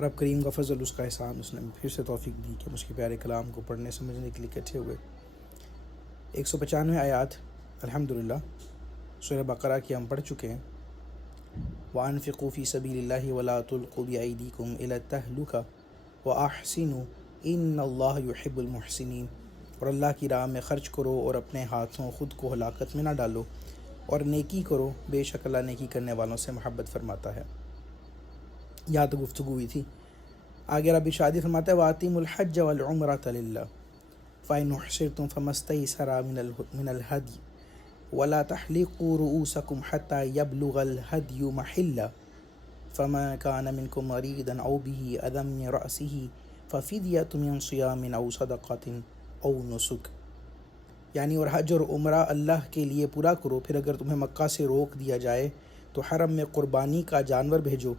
رب کریم کا فضل، اس کا احسان، اس نے پھر سے توفیق دی کہ اس کے پیارے کلام کو پڑھنے سمجھنے کے لیے اکٹھے ہوئے۔ 195 آیات الحمدللہ سورہ بقرہ کی ہم پڑھ چکے ہیں۔ وَأَنفِقُوا فِي سَبِيلِ اللَّهِ وَلَا تُلْقُوا بِأَيْدِيكُمْ إِلَى التَّهْلُكَةِ وَأَحْسِنُوا إِنَّ اللَّهَ يُحِبُّ الْمُحْسِنِينَ، اور اللہ کی راہ میں خرچ کرو اور اپنے ہاتھوں خود کو ہلاکت میں نہ ڈالو، اور نیکی کرو، بے شک اللہ نیکی کرنے والوں سے محبت فرماتا ہے۔ یہاں تو گفتگو ہوئی تھی۔ آگے رب ارشاد فرماتا ہے وَأَتِمُوا الْحَجَّ وَالْعُمْرَةَ لِلَّهِ فَإِنْ أُحْصِرْتُمْ فَمَا اسْتَيْسَرَ مِنَ الْهَدْيِ وَلَا تَحْلِقُوا رُؤُوسَكُمْ حَتَّى يَبْلُغَ الْهَدْيُ مَحِلَّهُ فَمَنْ كَانَ مِنْكُمْ مَرِيضًا أَوْ بِهِ أَذًى مِنْ رَأْسِهِ فَفِدْيَةٌ مِنْ صِيَامٍ أَوْ صَدَقَةٍ أَوْ نُسُكٍ، یعنی اور حج اور عمرہ اللہ کے لیے پورا کرو، پھر اگر تمہیں مکہ سے روک دیا جائے تو حرم میں قربانی کا جانور بھیجو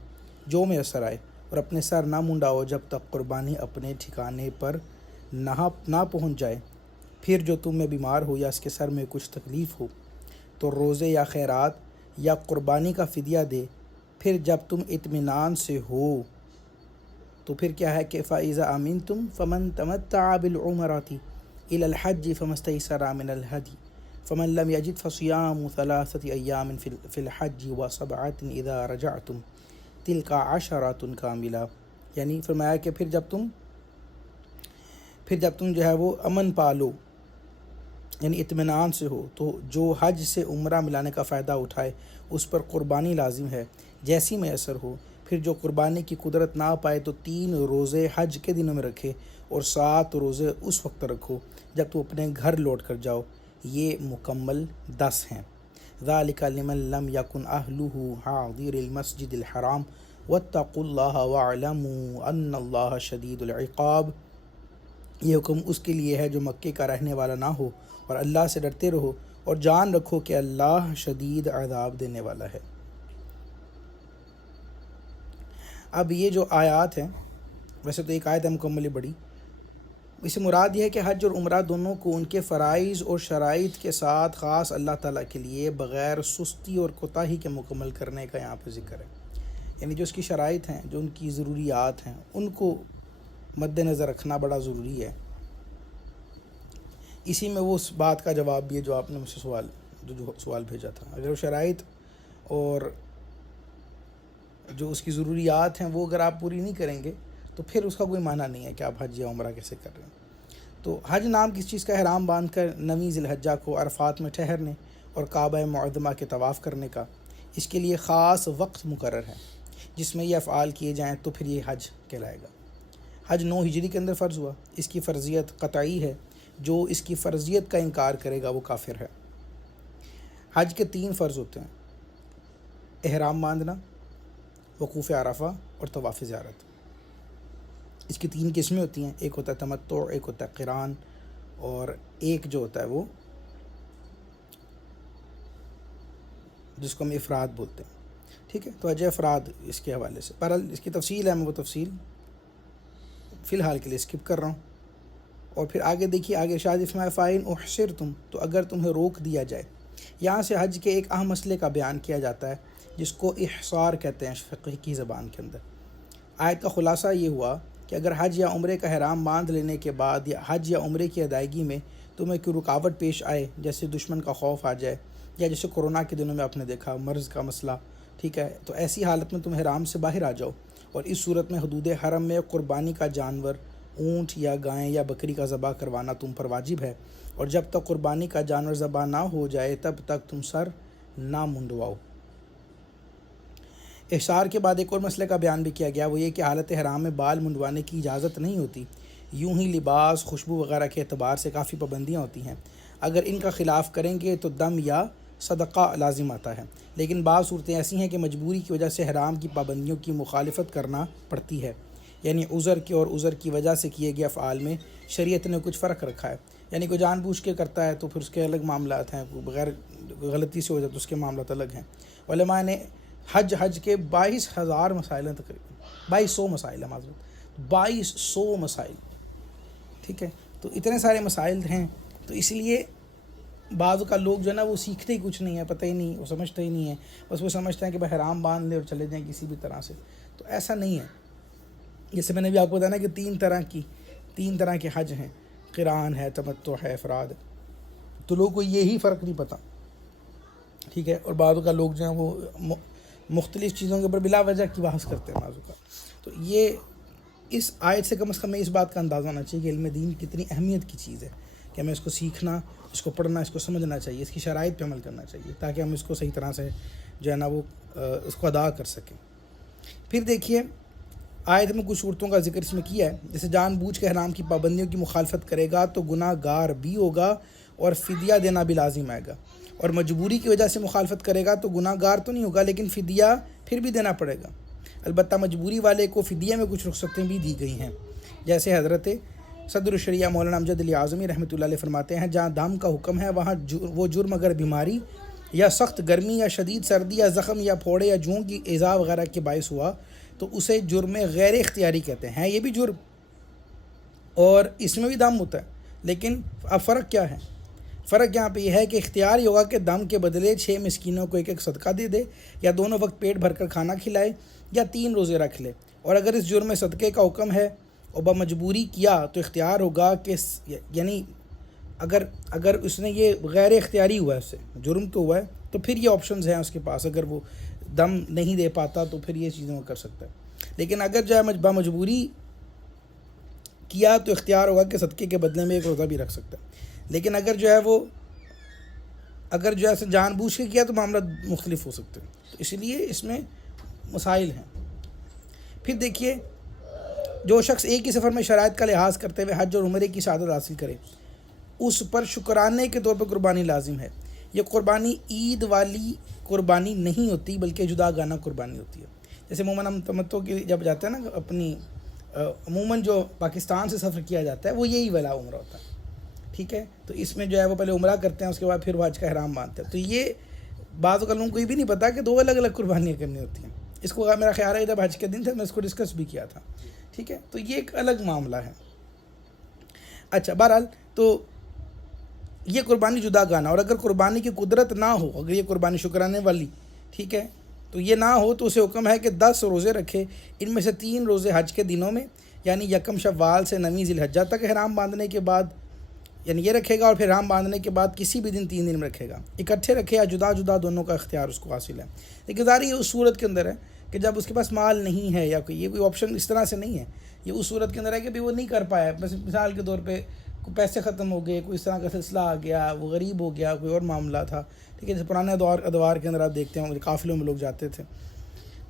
جو میسر آئے، اور اپنے سر نہ منڈاؤ جب تک قربانی اپنے ٹھکانے پر نہ پہنچ جائے۔ پھر جو تم میں بیمار ہو یا اس کے سر میں کچھ تکلیف ہو تو روزے یا خیرات یا قربانی کا فدیہ دے۔ پھر جب تم اطمینان سے ہو تو پھر کیا ہے کہ فَإِذَا أَمِنْتُمْ فَمَنْ تَمَتَّعَ بِالْعُمْرَةِ إِلَى الْحَجِّ فَمَا اسْتَيْسَرَ مِنَ الْهَدْيِ فَمَنْ لَمْ يَجِدْ فَصِيَامُ 3 أَيَّامٍ فِي الْحَجِّ و7 إِذَا رَجَعْتُمْ تِلْكَ 10 كَامِلَةٌ، یعنی فرمایا کہ پھر جب تم جو ہے وہ امن پالو، یعنی اطمینان سے ہو، تو جو حج سے عمرہ ملانے کا فائدہ اٹھائے اس پر قربانی لازم ہے جیسی میسر ہو۔ پھر جو قربانی کی قدرت نہ پائے تو 3 روزے حج کے دنوں میں رکھے اور 7 روزے اس وقت رکھو جب تو اپنے گھر لوٹ کر جاؤ، یہ مکمل 10 ہیں۔ ذَلِكَ لِمَن لَّمْ يَكُنْ أَهْلُهُ حَاضِرِ الْمَسْجِدِ الْحَرَامِ وَاتَّقُوا اللَّهَ وَاعْلَمُوا أَنَّ اللَّهَ شَدِيدُ الْعِقَابِ، یہ حکم اس کے لیے ہے جو مکے کا رہنے والا نہ ہو، اور اللہ سے ڈرتے رہو اور جان رکھو کہ اللہ شدید عذاب دینے والا ہے۔ اب یہ جو آیات ہیں، ویسے تو ایک آیت ہے مکمل بڑی، اس سے مراد یہ ہے کہ حج اور عمرہ دونوں کو ان کے فرائض اور شرائط کے ساتھ خاص اللہ تعالیٰ کے لیے بغیر سستی اور کوتاہی کے مکمل کرنے کا یہاں پہ ذکر ہے۔ یعنی جو اس کی شرائط ہیں، جو ان کی ضروریات ہیں، ان کو مد نظر رکھنا بڑا ضروری ہے۔ اسی میں وہ اس بات کا جواب بھی ہے جو آپ نے مجھ سے سوال بھیجا تھا۔ اگر وہ شرائط اور جو اس کی ضروریات ہیں وہ اگر آپ پوری نہیں کریں گے تو پھر اس کا کوئی معنی نہیں ہے کہ آپ حج یا عمرہ کیسے کر رہے ہیں۔ تو حج نام کس چیز کا احرام باندھ کر 9 ذی الحجہ کو عرفات میں ٹھہرنے اور کعبہ معظمہ کے طواف کرنے کا، اس کے لیے خاص وقت مقرر ہے جس میں یہ افعال کیے جائیں تو پھر یہ حج کہلائے گا۔ حج 9 ہجری کے اندر فرض ہوا، اس کی فرضیت قطعی ہے، جو اس کی فرضیت کا انکار کرے گا وہ کافر ہے۔ حج کے 3 فرض ہوتے ہیں: احرام باندھنا، وقوف عرفہ اور طواف زیارت۔ اس کی 3 قسمیں ہوتی ہیں، ایک ہوتا ہے تمتع، ایک ہوتا ہے قران، اور ایک جو ہوتا ہے وہ جس کو ہم افراد بولتے ہیں۔ ٹھیک ہے، تو حج افراد اس کے حوالے سے بہرحال اس کی تفصیل ہے، میں وہ تفصیل فی الحال کے لیے اسکپ کر رہا ہوں۔ اور پھر آگے دیکھیے، آگے ارشاد فرمایا فَإِنْ أُحْصِرْتُمْ، تو اگر تمہیں روک دیا جائے۔ یہاں سے حج کے ایک اہم مسئلے کا بیان کیا جاتا ہے جس کو احصار کہتے ہیں فقہ کی زبان کے اندر۔ آیت کا خلاصہ یہ ہوا کہ اگر حج یا عمرے کا احرام باندھ لینے کے بعد یا حج یا عمرے کی ادائیگی میں تمہیں کوئی رکاوٹ پیش آئے، جیسے دشمن کا خوف آ جائے، یا جیسے کورونا کے دنوں میں آپ نے دیکھا مرض کا مسئلہ، ٹھیک ہے، تو ایسی حالت میں تم احرام سے باہر آ جاؤ، اور اس صورت میں حدود حرم میں قربانی کا جانور اونٹ یا گائے یا بکری کا ذبح کروانا تم پر واجب ہے، اور جب تک قربانی کا جانور ذبح نہ ہو جائے تب تک تم سر نہ منڈواؤ۔ احصار کے بعد ایک اور مسئلے کا بیان بھی کیا گیا، وہ یہ کہ حالت حرام میں بال منڈوانے کی اجازت نہیں ہوتی۔ یوں ہی لباس، خوشبو وغیرہ کے اعتبار سے کافی پابندیاں ہوتی ہیں، اگر ان کا خلاف کریں گے تو دم یا صدقہ لازم آتا ہے، لیکن بعض صورتیں ایسی ہیں کہ مجبوری کی وجہ سے حرام کی پابندیوں کی مخالفت کرنا پڑتی ہے، یعنی عذر کے اور عذر کی وجہ سے کیے گئے افعال میں شریعت نے کچھ فرق رکھا ہے، یعنی کوئی جان بوجھ کے کرتا ہے تو پھر اس کے الگ معاملات ہیں، بغیر غلطی سے ہو جائے تو اس کے معاملات الگ ہیں۔ علماء نے حج کے 22,000 مسائل ہیں، تقریباً 2200 مسائل ہیں، معذرت 2200 مسائل، ٹھیک ہے، تو اتنے سارے مسائل ہیں، تو اس لیے بعض کا لوگ جو ہے نا وہ سیکھتے ہی کچھ نہیں ہے، پتہ ہی نہیں، وہ سمجھتے ہی نہیں ہے، بس وہ سمجھتے ہیں کہ بھائی حرام باندھ لے اور چلے جائیں کسی بھی طرح سے، تو ایسا نہیں ہے۔ جیسے میں نے بھی آپ کو بتایا کہ تین طرح کے حج ہیں، قران ہے، تمتع ہے، افراد ہے. تو لوگوں کو یہی فرق نہیں پتہ، ٹھیک ہے. اور بعض کا لوگ جو ہیں وہ مختلف چیزوں کے اوپر بلا وجہ کی بحث کرتے ہیں بعض کا. تو یہ اس آیت سے کم از کم اس بات کا اندازہ ہونا چاہیے کہ علم دین کتنی اہمیت کی چیز ہے، کہ ہمیں اس کو سیکھنا، اس کو پڑھنا، اس کو سمجھنا چاہیے، اس کی شرائط پہ عمل کرنا چاہیے تاکہ ہم اس کو صحیح طرح سے جو ہے نا وہ اس کو ادا کر سکیں. پھر دیکھیے آیت میں کچھ صورتوں کا ذکر اس میں کیا ہے، جیسے جان بوجھ کے حرام کی پابندیوں کی مخالفت کرے گا تو گناہ گار بھی ہوگا اور فدیہ دینا بھی لازم آئے گا، اور مجبوری کی وجہ سے مخالفت کرے گا تو گناہ گار تو نہیں ہوگا لیکن فدیہ پھر بھی دینا پڑے گا. البتہ مجبوری والے کو فدیہ میں کچھ رخصتیں بھی دی گئی ہیں، جیسے حضرت صدر الشریعہ مولانا امجد علی اعظمی رحمۃ اللہ علیہ فرماتے ہیں جہاں دم کا حکم ہے وہاں وہ جرم اگر بیماری یا سخت گرمی یا شدید سردی یا زخم یا پھوڑے یا جوں کی ایذا وغیرہ کے باعث ہوا تو اسے جرم غیر اختیاری کہتے ہیں. یہ بھی جرم اور اس میں بھی دم ہوتا ہے، لیکن اب فرق کیا ہے؟ فرق یہاں پہ یہ ہے کہ اختیار یہ ہوگا کہ دم کے بدلے 6 مسکینوں کو ایک صدقہ دے دے، یا دونوں وقت پیٹ بھر کر کھانا کھلائے، یا 3 روزے رکھ لے. اور اگر اس جرم میں صدقے کا حکم ہے اور بمجبوری کیا تو اختیار ہوگا کہ یعنی اگر اس نے یہ غیر اختیاری ہوا ہے، اس سے جرم تو ہوا ہے، تو پھر یہ آپشنز ہیں اس کے پاس. اگر وہ دم نہیں دے پاتا تو پھر یہ چیزیں وہ کر سکتا ہے. لیکن اگر جو ہے بمجبوری کیا تو اختیار ہوگا کہ صدقے کے بدلے میں 1 روزہ بھی رکھ سکتا ہے. لیکن اگر جو ہے جان بوجھ کے کیا تو معاملہ مختلف ہو سکتے ہیں. تو اس لیے اس میں مسائل ہیں. پھر دیکھیے جو شخص ایک ہی سفر میں شرائط کا لحاظ کرتے ہوئے حج اور عمرے کی سعادت حاصل کرے اس پر شکرانے کے طور پر قربانی لازم ہے. یہ قربانی عید والی قربانی نہیں ہوتی بلکہ جدا گانہ قربانی ہوتی ہے. جیسے عموماً ہم تمتع کی جب جاتے ہیں نا، اپنی عموماً جو پاکستان سے سفر کیا جاتا ہے وہ یہی والا عمرہ ہوتا ہے، ٹھیک ہے. تو اس میں جو ہے وہ پہلے عمرہ کرتے ہیں، اس کے بعد پھر وہ حج کا احرام باندھتے ہیں. تو یہ بعض لوگوں کو یہ بھی نہیں پتا کہ 2 الگ الگ قربانیاں کرنی ہوتی ہیں. اس کو میرا خیال ہے جب حج کے دن تھے میں اس کو ڈسکس بھی کیا تھا، ٹھیک ہے. تو یہ ایک الگ معاملہ ہے. اچھا، بہرحال تو یہ قربانی جدا گانا. اور اگر قربانی کی قدرت نہ ہو، اگر یہ قربانی شکرانے والی، ٹھیک ہے، تو یہ نہ ہو تو اسے حکم ہے کہ 10 روزے رکھے. ان میں سے 3 روزے حج کے دنوں میں یعنی 1 شوال سے 9 ذی الحجہ تک احرام باندھنے کے بعد یعنی یہ رکھے گا، اور پھر احرام باندھنے کے بعد کسی بھی دن 3 دن میں رکھے گا. اکٹھے رکھے یا جدا جدا، دونوں کا اختیار اس کو حاصل ہے. لیکن ظاہر یہ اس صورت کے اندر ہے کہ جب اس کے پاس مال نہیں ہے یا کوئی آپشن اس طرح سے نہیں ہے. یہ اس صورت کے اندر ہے کہ بھی وہ نہیں کر پایا، بس مثال کے طور پہ کوئی پیسے ختم ہو گئے، کوئی اس طرح کا سلسلہ آ گیا، وہ غریب ہو گیا، کوئی اور معاملہ تھا، ٹھیک ہے. جیسے پرانے ادوار کے اندر آپ دیکھتے ہیں قافلوں میں لوگ جاتے تھے،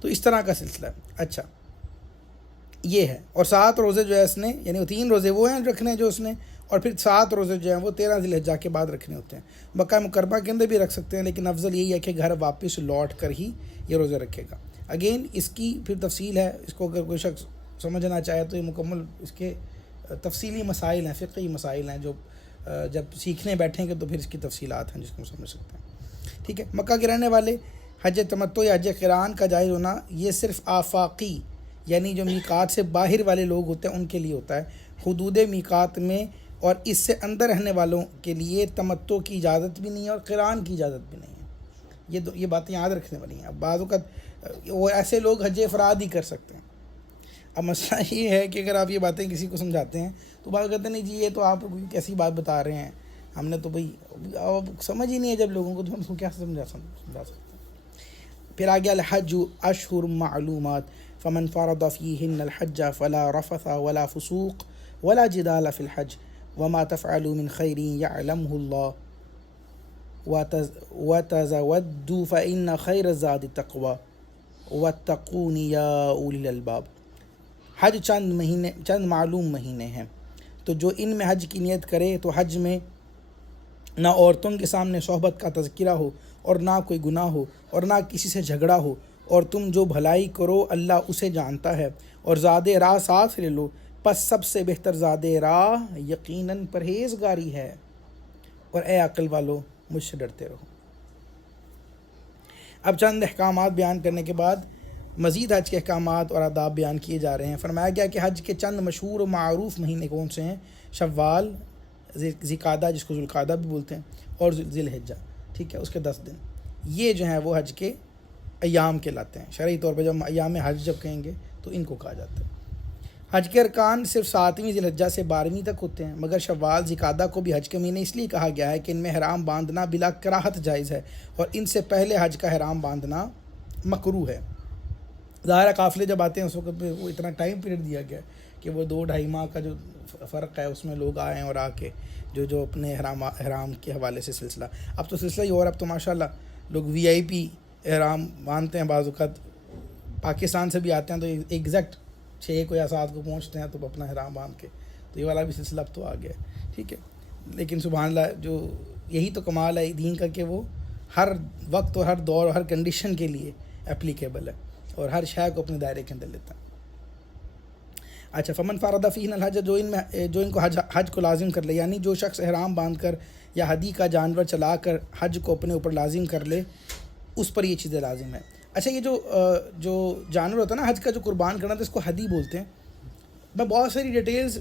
تو اس طرح کا سلسلہ ہے. اچھا یہ ہے. اور 7 روزے جو ہے اس نے یعنی وہ 3 روزے وہ ہیں رکھنے جو اس نے، اور پھر 7 روزے جو ہیں وہ 13 ذی الحجہ کے بعد رکھنے ہوتے ہیں. مکہ مکرمہ کے اندر بھی رکھ سکتے ہیں، لیکن افضل یہی ہے کہ گھر واپس لوٹ کر ہی یہ روزے رکھے گا. اگین اس کی پھر تفصیل ہے، اس کو اگر کوئی شخص سمجھنا چاہے تو یہ مکمل اس کے تفصیلی مسائل ہیں، فقہی مسائل ہیں جو جب سیکھنے بیٹھیں گے تو پھر اس کی تفصیلات ہیں جس کو ہم سمجھ سکتے ہیں، ٹھیک ہے. مکہ کے رہنے والے حج تمتع یا حج قران کا جائز ہونا یہ صرف آفاقی یعنی جو میقات سے باہر والے لوگ ہوتے ہیں ان کے لیے ہوتا ہے. حدود میقات میں اور اس سے اندر رہنے والوں کے لیے تمتع کی اجازت بھی نہیں ہے اور قران کی اجازت بھی نہیں ہے. یہ باتیں یاد رکھنے والی ہیں. اب بعض اوقات وہ ایسے لوگ حج افراد ہی کر سکتے ہیں. اب مسئلہ یہ ہے کہ اگر آپ یہ باتیں کسی کو سمجھاتے ہیں تو بعض کہتے ہیں نہیں جی یہ تو آپ کیسی بات بتا رہے ہیں، ہم نے تو بھائی اب سمجھ ہی نہیں ہے جب لوگوں کو، تو ہم اس کو کیا سمجھا سکتے ہیں. پھر آگے الحج اشہر معلومات فمن فرض فیہن الحج فلا رفث ولا فسوق ولا جدال فی الحج وما تفعلوا من خیر یعلمہ اللہ وتزودوا فإن خیر الزاد التقوی واتقون یا اولی الالباب. حج چند معلوم مہینے ہیں، تو جو ان میں حج کی نیت کرے تو حج میں نہ عورتوں کے سامنے صحبت کا تذکرہ ہو اور نہ کوئی گناہ ہو اور نہ کسی سے جھگڑا ہو، اور تم جو بھلائی کرو اللہ اسے جانتا ہے. اور زاد راہ ساتھ لے لو، پس سب سے بہتر زاد راہ یقیناً پرہیزگاری ہے. اور اے عقل والو مجھ سے ڈرتے رہو. اب چند احکامات بیان کرنے کے بعد مزید حج کے احکامات اور آداب بیان کیے جا رہے ہیں. فرمایا گیا کہ حج کے چند مشہور و معروف مہینے کون سے ہیں؟ شوال، ذوالقعدہ جس کو ذوالقعدہ بھی بولتے ہیں، اور ذی الحجہ، ٹھیک ہے، اس کے 10 دن. یہ جو ہیں وہ حج کے ایام کہلاتے ہیں. شرعی طور پہ جب ایام حج جب کہیں گے تو ان کو کہا جاتا ہے. حج کے ارکان صرف 7ویں ذی الحجہ سے 12ویں تک ہوتے ہیں، مگر شوال ذی-قعدہ کو بھی حج کے مہینے اس لیے کہا گیا ہے کہ ان میں احرام باندھنا بلا کراہت جائز ہے، اور ان سے پہلے حج کا احرام باندھنا مکروہ ہے۔ ظاہر قافلے جب آتے ہیں اس وقت پہ وہ اتنا ٹائم پیریڈ دیا گیا ہے کہ وہ 2-2.5 ماہ کا جو فرق ہے اس میں لوگ آئیں اور آ کے جو اپنے احرام کے حوالے سے سلسلہ، اب تو سلسلہ ہی، اور اب تو ماشاءاللہ لوگ VIP احرام باندھتے ہیں، بعض اوقات پاکستان سے بھی آتے ہیں تو ایگزیکٹ 6 کو یا 7 کو پہنچتے ہیں تو اپنا احرام باندھ کے، تو یہ والا بھی سلسلہ اب تو آ گیا ہے، ٹھیک ہے۔ لیکن سبحان اللہ، جو یہی تو کمال ہے دین کا کہ وہ ہر وقت اور ہر دور اور ہر کنڈیشن کے لیے اپلیکیبل ہے اور ہر شے کو اپنے دائرے کے اندر لیتا ہے۔ اچھا، فمن فرض فیہن الحج، جو ان کو حج کو لازم کر لے، یعنی جو شخص احرام باندھ کر یا ہدی کا جانور چلا کر حج کو اپنے اوپر لازم کر لے، اس پر یہ چیزیں لازم ہیں۔ اچھا، یہ جو جانور ہوتا ہے نا حج کا جو قربان کرنا، تو اس کو ہدی بولتے ہیں۔ میں بہت ساری ڈیٹیلز،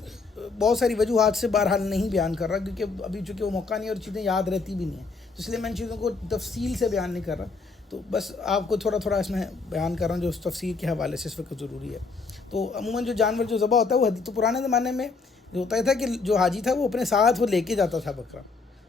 بہت ساری وجوہات سے بہرحال نہیں بیان کر رہا، کیونکہ ابھی چونکہ وہ موقع نہیں اور چیزیں یاد رہتی بھی نہیں ہیں، تو اس لیے میں ان چیزوں کو تفصیل سے بیان نہیں کر رہا، تو بس آپ کو تھوڑا تھوڑا اس میں بیان کر رہا ہوں جو اس تفصیل کے حوالے سے اس وقت ضروری ہے۔ تو عموماً جو جانور جو ذبح ہوتا ہے وہ ہدی، تو پرانے زمانے میں جو ہوتا تھا کہ جو حاجی تھا وہ اپنے ساتھ وہ لے کے جاتا تھا بکرا،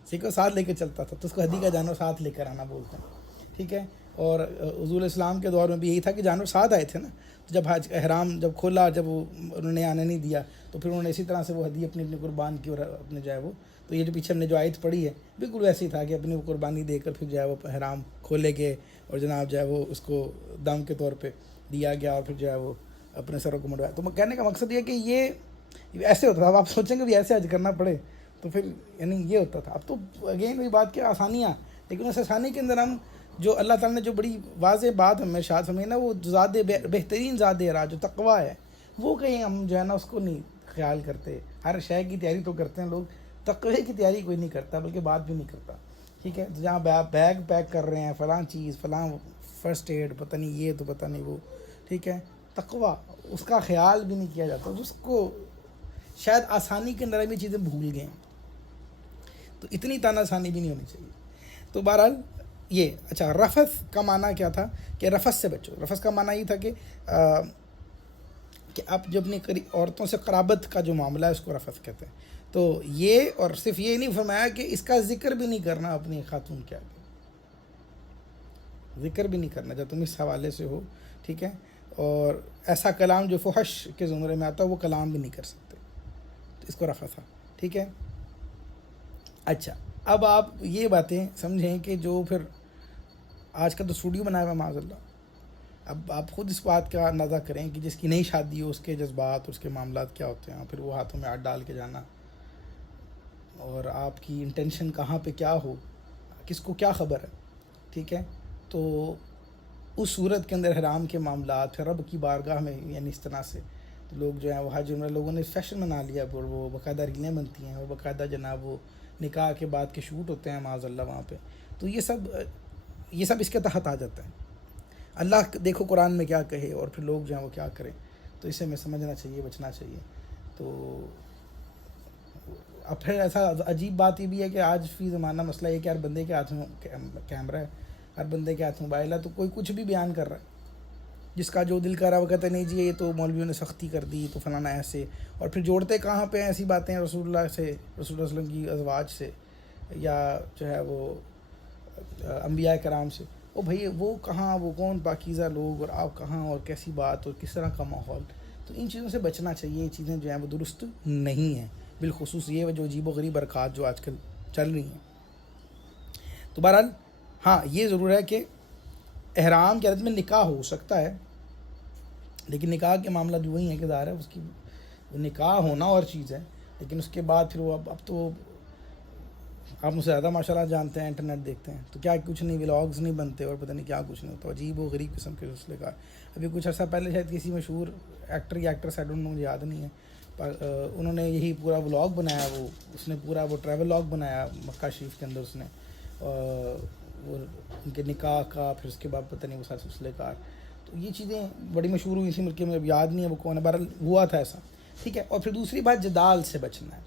ٹھیک ہے، ساتھ لے کے چلتا تھا، تو اس کو ہدی کا جانور ساتھ لے کر آنا بولتے ہیں، ٹھیک ہے۔ اور حضور اسلام کے دور میں بھی یہی تھا کہ جانور ساتھ آئے تھے نا، تو جب حج احرام جب کھولا، جب وہ انہوں نے آنے نہیں دیا، تو پھر انہوں نے اسی طرح سے وہ ہدی اپنی قربان کی اور اپنے جو ہے وہ، تو یہ جو پیچھے ہم نے جو آیت پڑھی ہے بالکل ویسے ہی تھا کہ اپنی وہ قربانی دے کر پھر جو ہے وہ احرام کھولے گئے اور جناب جو ہے وہ اس کو دم کے طور پہ دیا گیا اور پھر جو ہے وہ اپنے سروں کو مڑوایا۔ تو کہنے کا مقصد یہ کہ یہ ایسے ہوتا تھا۔ اب آپ سوچیں کہ بھی ایسے حج کرنا پڑے تو پھر یعنی یہ ہوتا تھا۔ اب تو اگین وہی بات کہ آسانیاں، لیکن اس آسانی کے اندر ہم جو اللہ تعالیٰ نے جو بڑی واضح بات ہمیں ارشاد فرمائی نا، وہ بہترین زاد راہ جو تقویٰ ہے، وہ کہیں ہم جو ہے نا اس کو نہیں خیال کرتے۔ ہر شے کی تیاری تو کرتے ہیں لوگ، تقوی کی تیاری کوئی نہیں کرتا، بلکہ بات بھی نہیں کرتا، ٹھیک ہے۔ تو جہاں بیگ پیک کر رہے ہیں، فلاں چیز، فلاں فرسٹ ایڈ، پتہ نہیں یہ تو پتہ نہیں وہ، ٹھیک ہے، تقویٰ اس کا خیال بھی نہیں کیا جاتا، اس کو شاید آسانی کے اندر بھی چیزیں بھول گئے ہیں، تو اتنی تانا آسانی بھی نہیں ہونی چاہیے۔ تو بہرحال یہ اچھا، رفث کا معنی کیا تھا کہ رفث سے بچو۔ رفث کا معنی یہ تھا کہ آپ جو اپنی عورتوں سے قرابت کا جو معاملہ ہے اس کو رفث کہتے ہیں۔ تو یہ، اور صرف یہ نہیں فرمایا کہ اس کا ذکر بھی نہیں کرنا اپنی خاتون کے آگے، ذکر بھی نہیں کرنا جب تم اس حوالے سے ہو، ٹھیک ہے۔ اور ایسا کلام جو فحش کے زمرے میں آتا ہے وہ کلام بھی نہیں کر سکتے، تو اس کو رفع تھا، ٹھیک ہے۔ اچھا، اب آپ یہ باتیں سمجھیں کہ جو پھر آج کل تو اسٹوڈیو بنایا ہوا معاذ اللہ، اب آپ خود اس بات کا اندازہ کریں کہ جس کی نئی شادی ہو اس کے جذبات، اس کے معاملات کیا ہوتے ہیں، پھر وہ ہاتھوں میں ہاتھ ڈال کے جانا، اور آپ کی انٹینشن کہاں پہ کیا ہو، کس کو کیا خبر ہے، ٹھیک ہے۔ تو اس صورت کے اندر حرام کے معاملات پھر رب کی بارگاہ میں، یعنی اس طرح سے تو لوگ جو ہیں وہ حج عمرہ لوگوں نے فیشن بنا لیا، اور وہ باقاعدہ ریلیں بنتی ہیں اور باقاعدہ جناب وہ نکاح کے بعد کے شوٹ ہوتے ہیں معاذ اللہ وہاں پہ، تو یہ سب اس کے تحت آ جاتا ہے۔ اللہ دیکھو قرآن میں کیا کہے اور پھر لوگ جو ہیں وہ کیا کریں، تو اسے میں سمجھنا چاہیے، بچنا چاہیے۔ تو اب پھر ایسا عجیب بات یہ بھی ہے کہ آج فی زمانہ مسئلہ یہ کہ ہر بندے کے ہاتھ میں کیمرہ ہے، ہر بندے کے ہاتھ موبائل ہے، تو کوئی کچھ بھی بیان کر رہا ہے، جس کا جو دل کر رہا ہے وہ کہتے ہیں نہیں جی یہ تو مولویوں نے سختی کر دی تو فلانا ایسے، اور پھر جوڑتے کہاں پہ ایسی باتیں رسول اللہ سے، رسول اللہ صلی اللہ علیہ وسلم کی ازواج سے، یا جو ہے وہ انبیاء کرام سے۔ او بھائی وہ کہاں، وہ کون پاکیزہ لوگ، اور آپ کہاں، اور کیسی بات اور کس طرح کا ماحول، تو ان چیزوں سے بچنا چاہیے۔ یہ چیزیں جو ہیں وہ درست نہیں ہیں، بالخصوص یہ جو عجیب و غریب حرکات جو آج کل چل رہی ہیں۔ تو بہرحال ہاں یہ ضرور ہے کہ احرام کی حالت میں نکاح ہو سکتا ہے، لیکن نکاح کے معاملہ جو وہی ہے کہ ظاہر ہے اس کی نکاح ہونا اور چیز ہے، لیکن اس کے بعد پھر وہ اب تو آپ مجھ سے زیادہ ماشاء اللہ جانتے ہیں، انٹرنیٹ دیکھتے ہیں، تو کیا کچھ نہیں، ولاگز نہیں بنتے اور پتہ نہیں کیا کچھ نہیں ہوتا، عجیب و غریب قسم کے سلسلے کار۔ ابھی کچھ عرصہ پہلے شاید کسی مشہور ایکٹر یا ایکٹریس آئی ڈونٹ نو، مجھے یاد نہیں ہے، پر انہوں نے یہی پورا ولاگ بنایا، اس نے پورا وہ ٹریول لاگ بنایا مکہ شریف کے اندر، اس نے وہ ان کے نکاح کا، پھر اس کے بعد پتہ نہیں وہ سارے سلسلے کار، تو یہ چیزیں بڑی مشہور ہوئی تھیں ملک میں، اب یاد نہیں ہے وہ کون ہے، بہرحال ہوا تھا ایسا، ٹھیک ہے۔ اور پھر دوسری بات جدال سے بچنا ہے،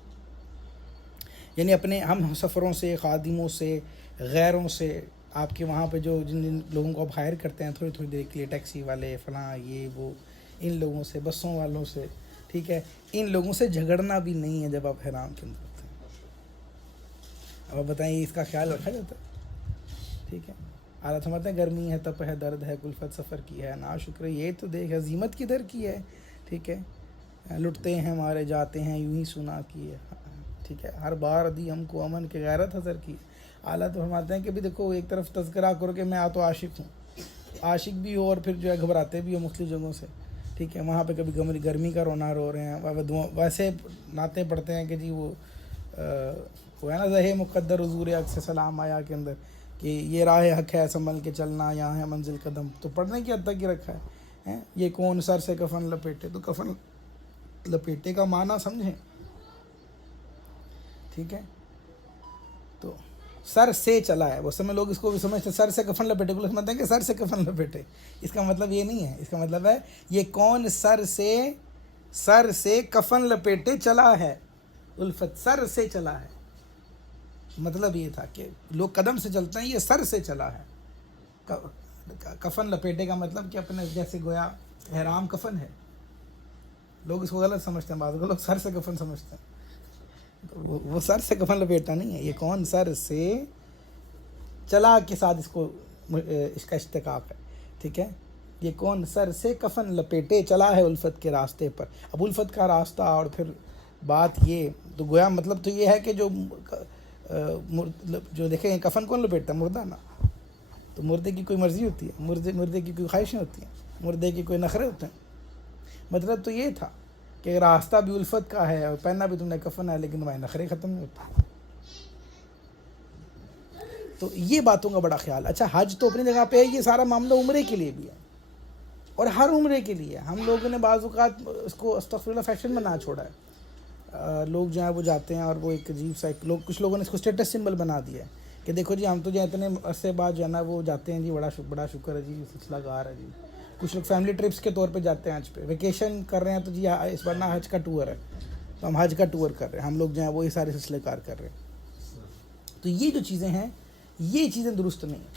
یعنی اپنے ہم سفروں سے، خادموں سے، غیروں سے، آپ کے وہاں پہ جو جن لوگوں کو آپ ہائر کرتے ہیں تھوڑی تھوڑی دیر کے لیے، ٹیکسی والے فلاں یہ وہ، ان لوگوں سے، بسوں والوں سے، ٹھیک ہے. ان لوگوں سے جھگڑنا بھی نہیں ہے جب آپ احرام کے اندر ہوتے ہیں. اب آپ بتائیں اس کا خیال رکھا جاتا ہے؟ ٹھیک ہے. اعلیٰ فرماتے ہیں گرمی ہے، تپ ہے، درد ہے، کلفت سفر کی ہے، ناشکر یہ تو دیکھ عظیمت کی در کی ہے. ٹھیک ہے. لٹتے ہیں مارے جاتے ہیں یوں ہی سنا کی ہے. ٹھیک ہے. ہر بار دی ہم کو امن کے غیرت حضر کی. اعلیٰ تو فرماتے ہیں کہ بھی دیکھو ایک طرف تذکرہ کرو کہ میں تو عاشق ہوں، عاشق بھی ہو اور پھر جو ہے گھبراتے بھی ہو مختلف جگہوں سے. ٹھیک ہے. وہاں پہ کبھی گرمی کا رونا رو رہے ہیں، ویسے نعتیں پڑھتے ہیں کہ جی وہ ہے نا زہ مقدر حضور اکس سلام آیا کے اندر کہ یہ راہ حق ہے سنبھل کے چلنا، یہاں ہے منزل قدم. تو پڑھنے کی حد تک ہی رکھا ہے. یہ کون سر سے کفن لپیٹے، تو کفن لپیٹے کا معنی سمجھیں. ٹھیک ہے. تو سر سے چلا ہے، وہ سمجھ لوگ اس کو بھی سمجھتے سر سے کفن لپیٹے کو سمجھتے ہیں کہ سر سے کفن لپیٹے. اس کا مطلب یہ نہیں ہے. اس کا مطلب ہے یہ کون سر سے کفن لپیٹے چلا ہے. الفت سر سے چلا ہے، مطلب یہ تھا کہ لوگ قدم سے چلتے ہیں، یہ سر سے چلا ہے. کفن لپیٹے کا مطلب کہ اپنے جیسے گویا احرام کفن ہے. لوگ اس کو غلط سمجھتے ہیں، بعض لوگ سر سے کفن سمجھتے ہیں. وہ سر سے کفن لپیٹنا نہیں ہے. یہ کون سر سے چلا کے ساتھ اس کا اشتقاق ہے. ٹھیک ہے. یہ کون سر سے کفن لپیٹے چلا ہے الفت کے راستے پر. اب الفت کا راستہ اور پھر بات یہ تو گویا مطلب تو یہ ہے کہ جو دیکھیں کفن کون لپیٹتا ہے؟ مردہ نا. تو مردے کی کوئی مرضی ہوتی ہے؟ مردے کی کوئی خواہشیں ہوتی ہیں؟ مردے کی کوئی نخرے ہوتے ہیں؟ مطلب تو یہ تھا کہ راستہ بھی الفت کا ہے اور پہننا بھی تم نے کفن ہے، لیکن تمہارے نخرے ختم نہیں ہوتے. تو یہ باتوں کا بڑا خیال. اچھا حج تو اپنی جگہ پہ ہے، یہ سارا معاملہ عمرے کے لیے بھی ہے اور ہر عمرے کے لیے. ہم لوگوں نے بعض اوقات اس کو استغفر اللہ فیشن بنا چھوڑا ہے. لوگ جو ہیں وہ جاتے ہیں اور وہ ایک عجیب سا کچھ لوگوں نے اس کو اسٹیٹس سمبل بنا دیا ہے کہ دیکھو جی ہم تو جو اتنے عرصے بعد جو ہے نا وہ جاتے ہیں جی، بڑا شکر ہے جی، سلسلہ کار ہے جی. کچھ لوگ فیملی ٹرپس کے طور پہ جاتے ہیں حج پہ، ویکیشن کر رہے ہیں تو جی اس بار نا حج کا ٹور ہے تو ہم حج کا ٹور کر رہے ہیں. ہم لوگ جو ہیں وہی سارے سلسلے کار کر رہے ہیں. تو یہ جو چیزیں ہیں یہ چیزیں درست نہیں ہیں.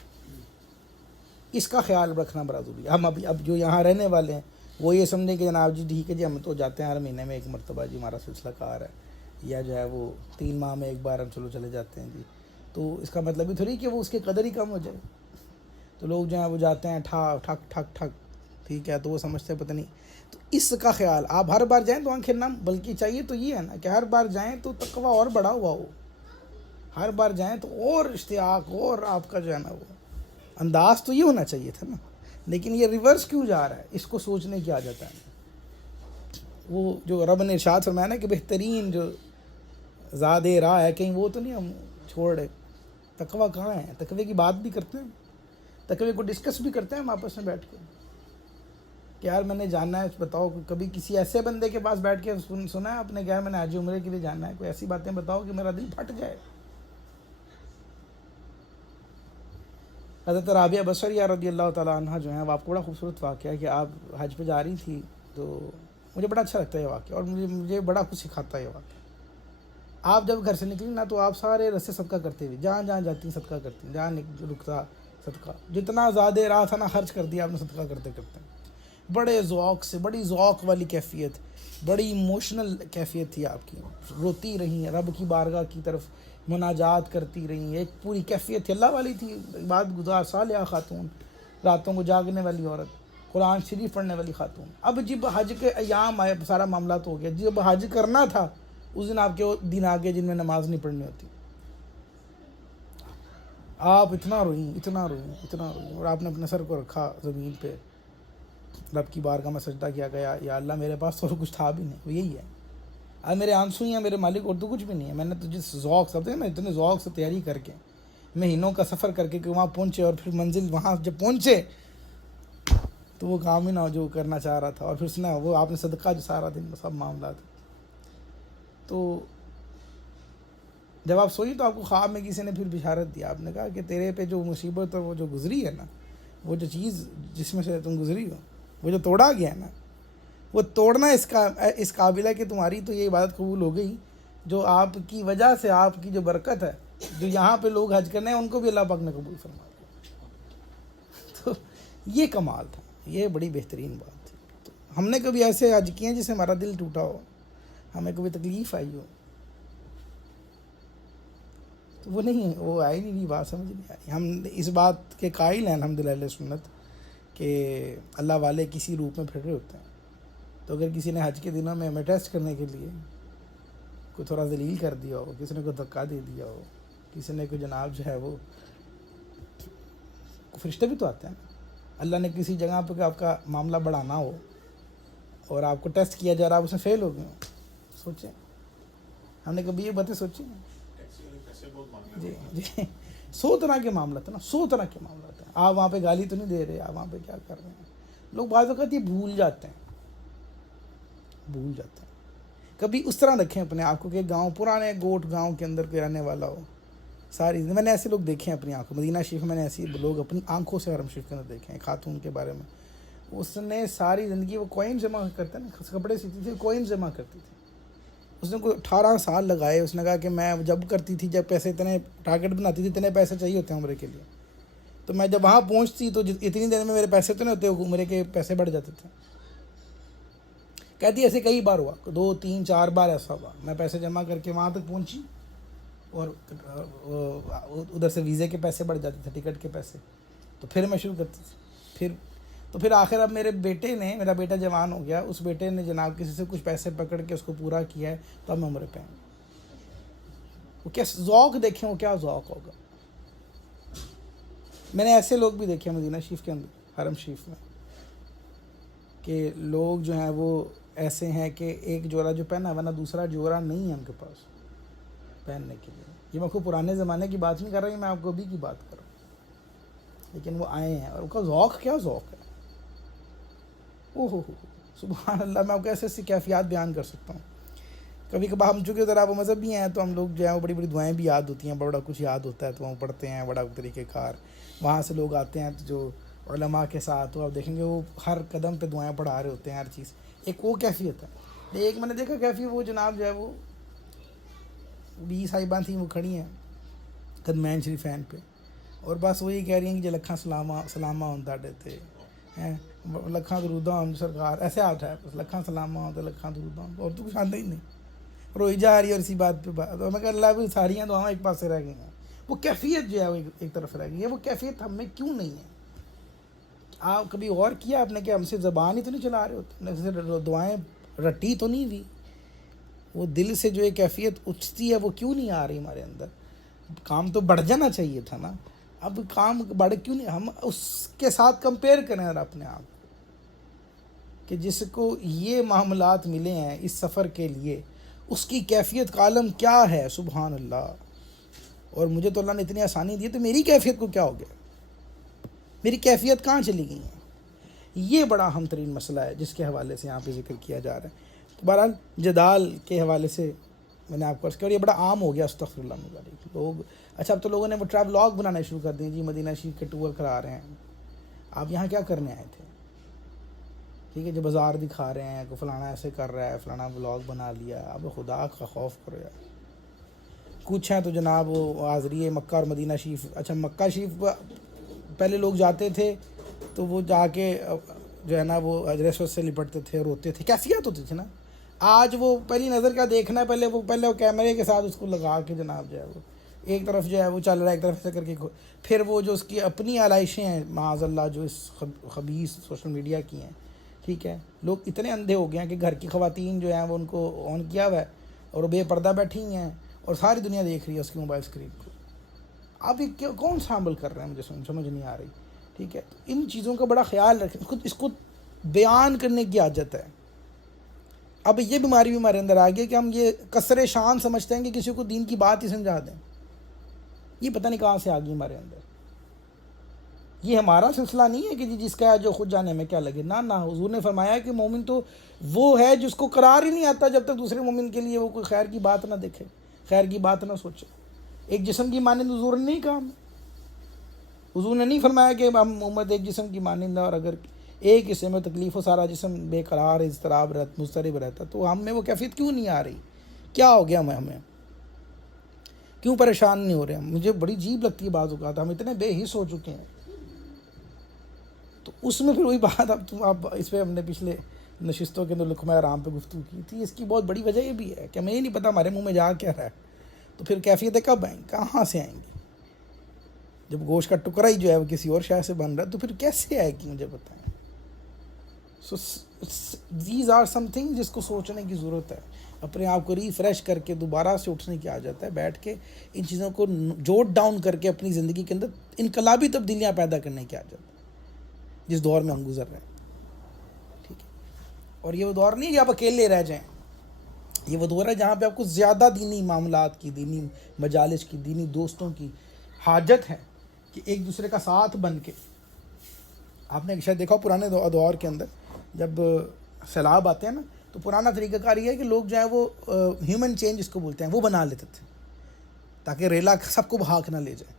اس کا خیال رکھنا بڑا ضروری ہے. ہم اب جو یہاں رہنے والے ہیں وہ یہ سمجھیں کہ جناب جی ٹھیک ہے جی ہم تو جاتے ہیں ہر مہینے میں ایک مرتبہ جی ہمارا سلسلہ کار ہے، یا جو ہے وہ 3 ماہ میں ایک بار ہم چلے جاتے ہیں جی. تو اس کا مطلب ہی تھوڑی کہ وہ اس کی قدر ہی کم ہو جائے. تو لوگ جو ہیں وہ جاتے ہیں ٹھک ٹھیک ہے، تو وہ سمجھتے ہیں پتہ نہیں. تو اس کا خیال آپ ہر بار جائیں تو آنکھیں نم، بلکہ چاہیے تو یہ ہے نا کہ ہر بار جائیں تو تقویٰ اور بڑا ہوا ہو. ہر بار جائیں تو اور اشتیاق اور آپ کا جو ہے نا وہ انداز تو یہ ہونا چاہیے تھا نا. لیکن یہ ریورس کیوں جا رہا ہے؟ اس کو سوچنے کی عادت ہے. وہ جو رب نے ارشاد فرمایا نا کہ بہترین جو زاد راہ ہے کہیں وہ تو نہیں ہم چھوڑ رہے. تقویٰ کہاں ہے؟ تقوی کی بات بھی کرتے ہیں، تقوی کو ڈسکس بھی کرتے ہیں ہم آپس میں بیٹھ کے کہ یار میں نے جاننا ہے. بتاؤ کبھی کسی ایسے بندے کے پاس بیٹھ کے سنا ہے آپ نے کہ یار میں نے حج عمرے کے لیے جاننا ہے؟ کوئی ایسی باتیں بتاؤ کہ میرا دل پھٹ جائے. حضرت رابعہ بصریہ رضی اللہ تعالیٰ عنہ جو ہیں وہ آپ کو بڑا خوبصورت واقعہ ہے کہ آپ حج پہ جا رہی تھی. تو مجھے بڑا اچھا لگتا ہے یہ واقعہ اور مجھے بڑا کچھ سکھاتا ہے یہ واقعہ. آپ جب گھر سے نکلی نا تو آپ سارے رستے صدقہ کرتے ہوئے جہاں جاتی ہیں صدقہ کرتی ہیں، جہاں رکتا صدقہ، جتنا زیادہ رہا تھا نا خرچ کر دیا آپ نے صدقہ کرتے بڑے ذوق سے. بڑی ذوق والی کیفیت، بڑی ایموشنل کیفیت تھی آپ کی. روتی رہی ہیں، رب کی بارگاہ کی طرف مناجات کرتی رہی. ایک پوری کیفیت تھی، اللہ والی تھی، عبادت گزار صالحہ خاتون، راتوں کو جاگنے والی عورت، قرآن شریف پڑھنے والی خاتون. اب جب حج کے ایام آئے سارا معاملہ تو ہو گیا. جب حج کرنا تھا اس دن آپ کے دن آگے جن میں نماز نہیں پڑھنی ہوتی. آپ اتنا روئیں اور آپ نے اپنے سر کو رکھا زمین پہ، رب کی بارگاہ میں سجدہ کیا گیا، یا اللہ میرے پاس تو کچھ تھا بھی نہیں، وہ یہی ہے. اب میرے آنسو ہی ہیں میرے مالک، اور تو کچھ بھی نہیں ہے. میں نے تو جس ذوق سے میں اتنے ذوق سے تیاری کر کے مہینوں کا سفر کر کے کہ وہاں پہنچے اور پھر منزل وہاں جب پہنچے تو وہ کام ہی نہ جو کرنا چاہ رہا تھا. اور پھر سنا وہ آپ نے صدقہ جو سارا دن سب معاملات. تو جب آپ سوئی تو آپ کو خواب میں کسی نے پھر بشارت دیا. آپ نے کہا کہ تیرے پہ جو مصیبت اور وہ جو گزری ہے نا، وہ جو چیز جس میں سے تم گزری ہو، وہ جو توڑا گیا ہے نا، وہ توڑنا اس قابل ہے کہ تمہاری تو یہ عبادت قبول ہو گئی جو آپ کی وجہ سے، آپ کی جو برکت ہے، جو یہاں پہ لوگ حج کرنے ہیں ان کو بھی اللہ پاک نے قبول فرما دیا. تو یہ کمال تھا، یہ بڑی بہترین بات تھی. تو ہم نے کبھی ایسے حج کیے ہیں جس سے ہمارا دل ٹوٹا ہو، ہمیں کبھی تکلیف آئی ہو؟ تو وہ نہیں، وہ آئی نہیں، بات سمجھ نہیں آئی. ہم اس بات کے قائل ہیں الحمدللہ اہل سنت کہ اللہ والے کسی روپ میں پھر رہے ہوتے ہیں. تو اگر کسی نے حج کے دنوں میں ہمیں ٹیسٹ کرنے کے لیے کوئی تھوڑا ذلیل کر دیا ہو، کسی نے کوئی دھکا دے دیا ہو، کسی نے کوئی جناب جو ہے وہ، فرشتے بھی تو آتے ہیں. اللہ نے کسی جگہ پہ آپ کا معاملہ بڑھانا ہو اور آپ کو ٹیسٹ کیا جا رہا، آپ اس میں فیل ہو گئے ہوں، سوچیں. ہم نے کبھی یہ باتیں سوچی ہیں؟ جی جی. 100 طرح کے معاملات ہیں نا، 100 طرح کے معاملات ہیں. آپ وہاں پہ گالی تو نہیں دے رہے، آپ وہاں پہ کیا کر رہے ہیں. لوگ بعض اوقات یہ بھول جاتے ہیں. کبھی اس طرح رکھیں اپنے آپ کو کہ گاؤں، پرانے گوٹ گاؤں کے اندر کوئی رہنے والا ہو. ساری میں نے ایسے لوگ دیکھے ہیں اپنی آنکھوں. مدینہ شریف میں نے ایسے لوگ اپنی آنکھوں سے حرم شریف کے اندر دیکھے ہیں. خاتون کے بارے میں، اس نے ساری زندگی وہ کوئن جمع کرتے ہیں نا، کپڑے سیتی تھی، کوئن جمع کرتی تھی. اس نے کوئی 18 سال لگائے. اس نے کہا کہ میں جب کرتی تھی، جب پیسے اتنے ٹارگیٹ بناتی تھی، اتنے پیسے چاہیے ہوتے ہیں عمرے کے لیے، تو میں جب وہاں پہنچتی تو اتنی دیر میں میرے پیسے تو نہیں ہوتے، عمرے کے پیسے بڑھ جاتے تھے. کہتی ایسے کئی بار ہوا، 2 3 4 بار ایسا ہوا. میں پیسے جمع کر کے وہاں تک پہنچی اور ادھر سے ویزے کے پیسے بڑھ جاتے تھے، ٹکٹ کے پیسے. تو پھر میں شروع کرتی تھی. پھر آخر اب میرے بیٹے نے، میرا بیٹا جوان ہو گیا، اس بیٹے نے جناب کسی سے کچھ پیسے پکڑ کے اس کو پورا کیا ہے، تو اب میں عمرے پہ ہوں. وہ کیا ذوق دیکھیں، وہ کیا ذوق ہوگا. میں نے ایسے لوگ بھی دیکھے مدینہ شریف کے اندر، حرم شریف میں، کہ لوگ جو ہیں وہ ایسے ہیں کہ ایک جوڑا جو پہنا ورنہ دوسرا جوڑا نہیں ہے ان کے پاس پہننے کے لیے. یہ میں کوئی پرانے زمانے کی بات نہیں کر رہا، میں آپ کو ابھی کی بات کر رہا ہوں. لیکن وہ آئے ہیں اور ان کا ذوق کیا ذوق ہے. اوہ سبحان اللہ. میں آپ کو ایسے ایسی کیفیات بیان کر سکتا ہوں. کبھی کبھار ہم چونکہ ذرا وہ مذہبی ہیں تو ہم لوگ جو ہیں وہ بڑی بڑی دعائیں بھی یاد ہوتی ہیں، بڑا کچھ یاد ہوتا ہے تو وہ پڑھتے ہیں بڑا طریقۂ کار. وہاں سے لوگ آتے ہیں تو جو علماء کے ساتھ، وہ آپ دیکھیں گے وہ ہر قدم پہ دعائیں پڑھا رہے ہوتے ہیں، ہر چیز. ایک وہ کیفیت ہے. ایک میں نے دیکھا کیفیت، وہ جناب جو ہے وہ 20 صاحباں تھیں، وہ کھڑی ہیں قدمین شریفین پہ، اور بس وہی کہہ رہی ہیں کہ جو لکھاں سلامہ ہوں تاڈے تے ہیں، لکھاں دروداں ہوں سرکار. ایسے آٹھ ہے بس، لکھاں سلامہ ہوں تو لکھاں دروداں ہوں، اور تو کچھ آتا ہی نہیں. روئی جا رہی ہے اور اسی بات پہ بات. اور میں کہ اللہ بھی ساریاں دعائیں ایک پاس سے رہ گئی ہیں. وہ کیفیت جو ہے وہ ایک طرف رہ گئی ہے. وہ کیفیت ہم میں کیوں نہیں ہے؟ آپ کبھی غور کیا آپ نے کہ ہم سے زبان ہی تو نہیں چلا رہے ہوتے، دعائیں رٹی تو نہیں ہوئی. وہ دل سے جو ایک کیفیت اٹھتی ہے وہ کیوں نہیں آ رہی ہمارے اندر؟ کام تو بڑھ جانا چاہیے تھا نا. اب کام بڑھ کیوں نہیں؟ ہم اس کے ساتھ کمپیئر کریں اپنے آپ کو کہ جس کو یہ معاملات ملے ہیں اس سفر کے لیے، اس کی کیفیت کا عالم کیا ہے. سبحان اللہ. اور مجھے تو اللہ نے اتنی آسانی دی ہے، تو میری کیفیت کو کیا ہو گیا؟ میری کیفیت کہاں چلی گئی ہے؟ یہ بڑا اہم ترین مسئلہ ہے جس کے حوالے سے یہاں پہ ذکر کیا جا رہا ہے. تو بہرحال جدال کے حوالے سے میں نے آپ کو عرض کیا، اور یہ بڑا عام ہو گیا استغفر اللہ من ذالک. لوگ اچھا اب تو لوگوں نے وہ ٹریولاگ بنانا شروع کر دیے، جی مدینہ شریف کے ٹور کرا رہے ہیں. آپ یہاں کیا کرنے آئے تھے؟ ٹھیک ہے، جو بازار دکھا رہے ہیں، کو فلانا ایسے کر رہا ہے، فلانا ولاگ بنا لیا. اب خدا کا خوف کرو یار. کچھ ہیں تو جناب وہ حاضری مکہ اور مدینہ شریف. اچھا مکہ شریف پہلے لوگ جاتے تھے تو وہ جا کے جو ہے نا وہ حجر اسود سے لپٹتے تھے، روتے تھے، کیفیت ہوتی تھی نا. آج وہ پہلی نظر کا دیکھنا ہے، پہلے وہ کیمرے کے ساتھ اس کو لگا کے جناب جو ہے وہ ایک طرف جو ہے وہ چل رہا ہے، ایک طرف سے کر کے، پھر وہ جو اس کی اپنی آلائشیں ہیں معاذ اللہ جو اس خبیث سوشل میڈیا کی ہیں. ٹھیک ہے، لوگ اتنے اندھے ہو گئے ہیں کہ گھر کی خواتین جو ہیں وہ ان کو آن کیا ہوا ہے اور وہ بے پردہ بیٹھی ہیں اور ساری دنیا دیکھ رہی ہے اس کی موبائل اسکرین کو. اب یہ کون سا عمل کر رہے ہیں؟ مجھے سمجھ نہیں آ رہی. ٹھیک ہے، ان چیزوں کا بڑا خیال رکھیں. خود اس کو بیان کرنے کی عادت ہے. اب یہ بیماری بھی ہمارے اندر آ گئی کہ ہم یہ کثر شان سمجھتے ہیں کہ کسی کو دین کی بات ہی سمجھا دیں. یہ پتہ نہیں کہاں سے آ گئی ہمارے اندر. یہ ہمارا سلسلہ نہیں ہے کہ جس کا جو خود جانے میں کیا لگے. نہ حضور نے فرمایا کہ مومن تو وہ ہے جس کو قرار ہی نہیں آتا جب تک دوسرے مومن کے لیے وہ کوئی خیر کی بات نہ دیکھے، خیر کی بات نہ سوچے. ایک جسم کی مانند حضور نے نہیں کہا. حضور نے نہیں فرمایا کہ ہم امت ایک جسم کی مانند ہے، اور اگر ایک حصے میں تکلیف ہو سارا جسم بے قرار اضطراب مضطرب رہتا. تو ہم میں وہ کیفیت کیوں نہیں آ رہی؟ کیا ہو گیا ہمیں کیوں پریشان نہیں ہو رہے ہیں؟ مجھے بڑی عجیب لگتی ہے بعض اوقات. ہم اتنے بے حس ہو چکے ہیں. تو اس میں پھر وہی بات، اب اس پہ ہم نے پچھلے نشستوں کے اندر لقمہ حرام پہ گفتگو کی تھی. اس کی بہت بڑی وجہ یہ بھی ہے کہ ہمیں یہ نہیں پتہ ہمارے منہ میں جا کیا رہا ہے. تو پھر کیفیتیں کب آئیں گی, کہاں سے آئیں گی؟ جب گوشت کا ٹکڑا ہی جو ہے وہ کسی اور شے سے بن رہا ہے تو پھر کیسے آئے گی, مجھے بتائیں. So these are something جس کو سوچنے کی ضرورت ہے, اپنے آپ کو ریفریش کر کے دوبارہ سے اٹھنے کی آجات ہے, بیٹھ کے ان چیزوں کو جوٹ ڈاؤن کر کے اپنی زندگی کے اندر انقلابی تبدیلیاں پیدا کرنے کی آجات ہے جس دور میں ہم گزر رہے ہیں. ٹھیک ہے, اور یہ وہ دور نہیں ہے کہ آپ اکیلے رہ جائیں. یہ وہ دور ہے جہاں پہ آپ کو زیادہ دینی معاملات کی, دینی مجالس کی, دینی دوستوں کی حاجت ہے کہ ایک دوسرے کا ساتھ بن کے. آپ نے شاید دیکھا پرانے دور کے اندر جب سیلاب آتے ہیں نا, تو پرانا طریقہ کار یہ ہے کہ لوگ جو ہیں وہ ہیومن چین جس کو بولتے ہیں وہ بنا لیتے تھے تاکہ ریلا سب کو بہا کے نہ لے جائے.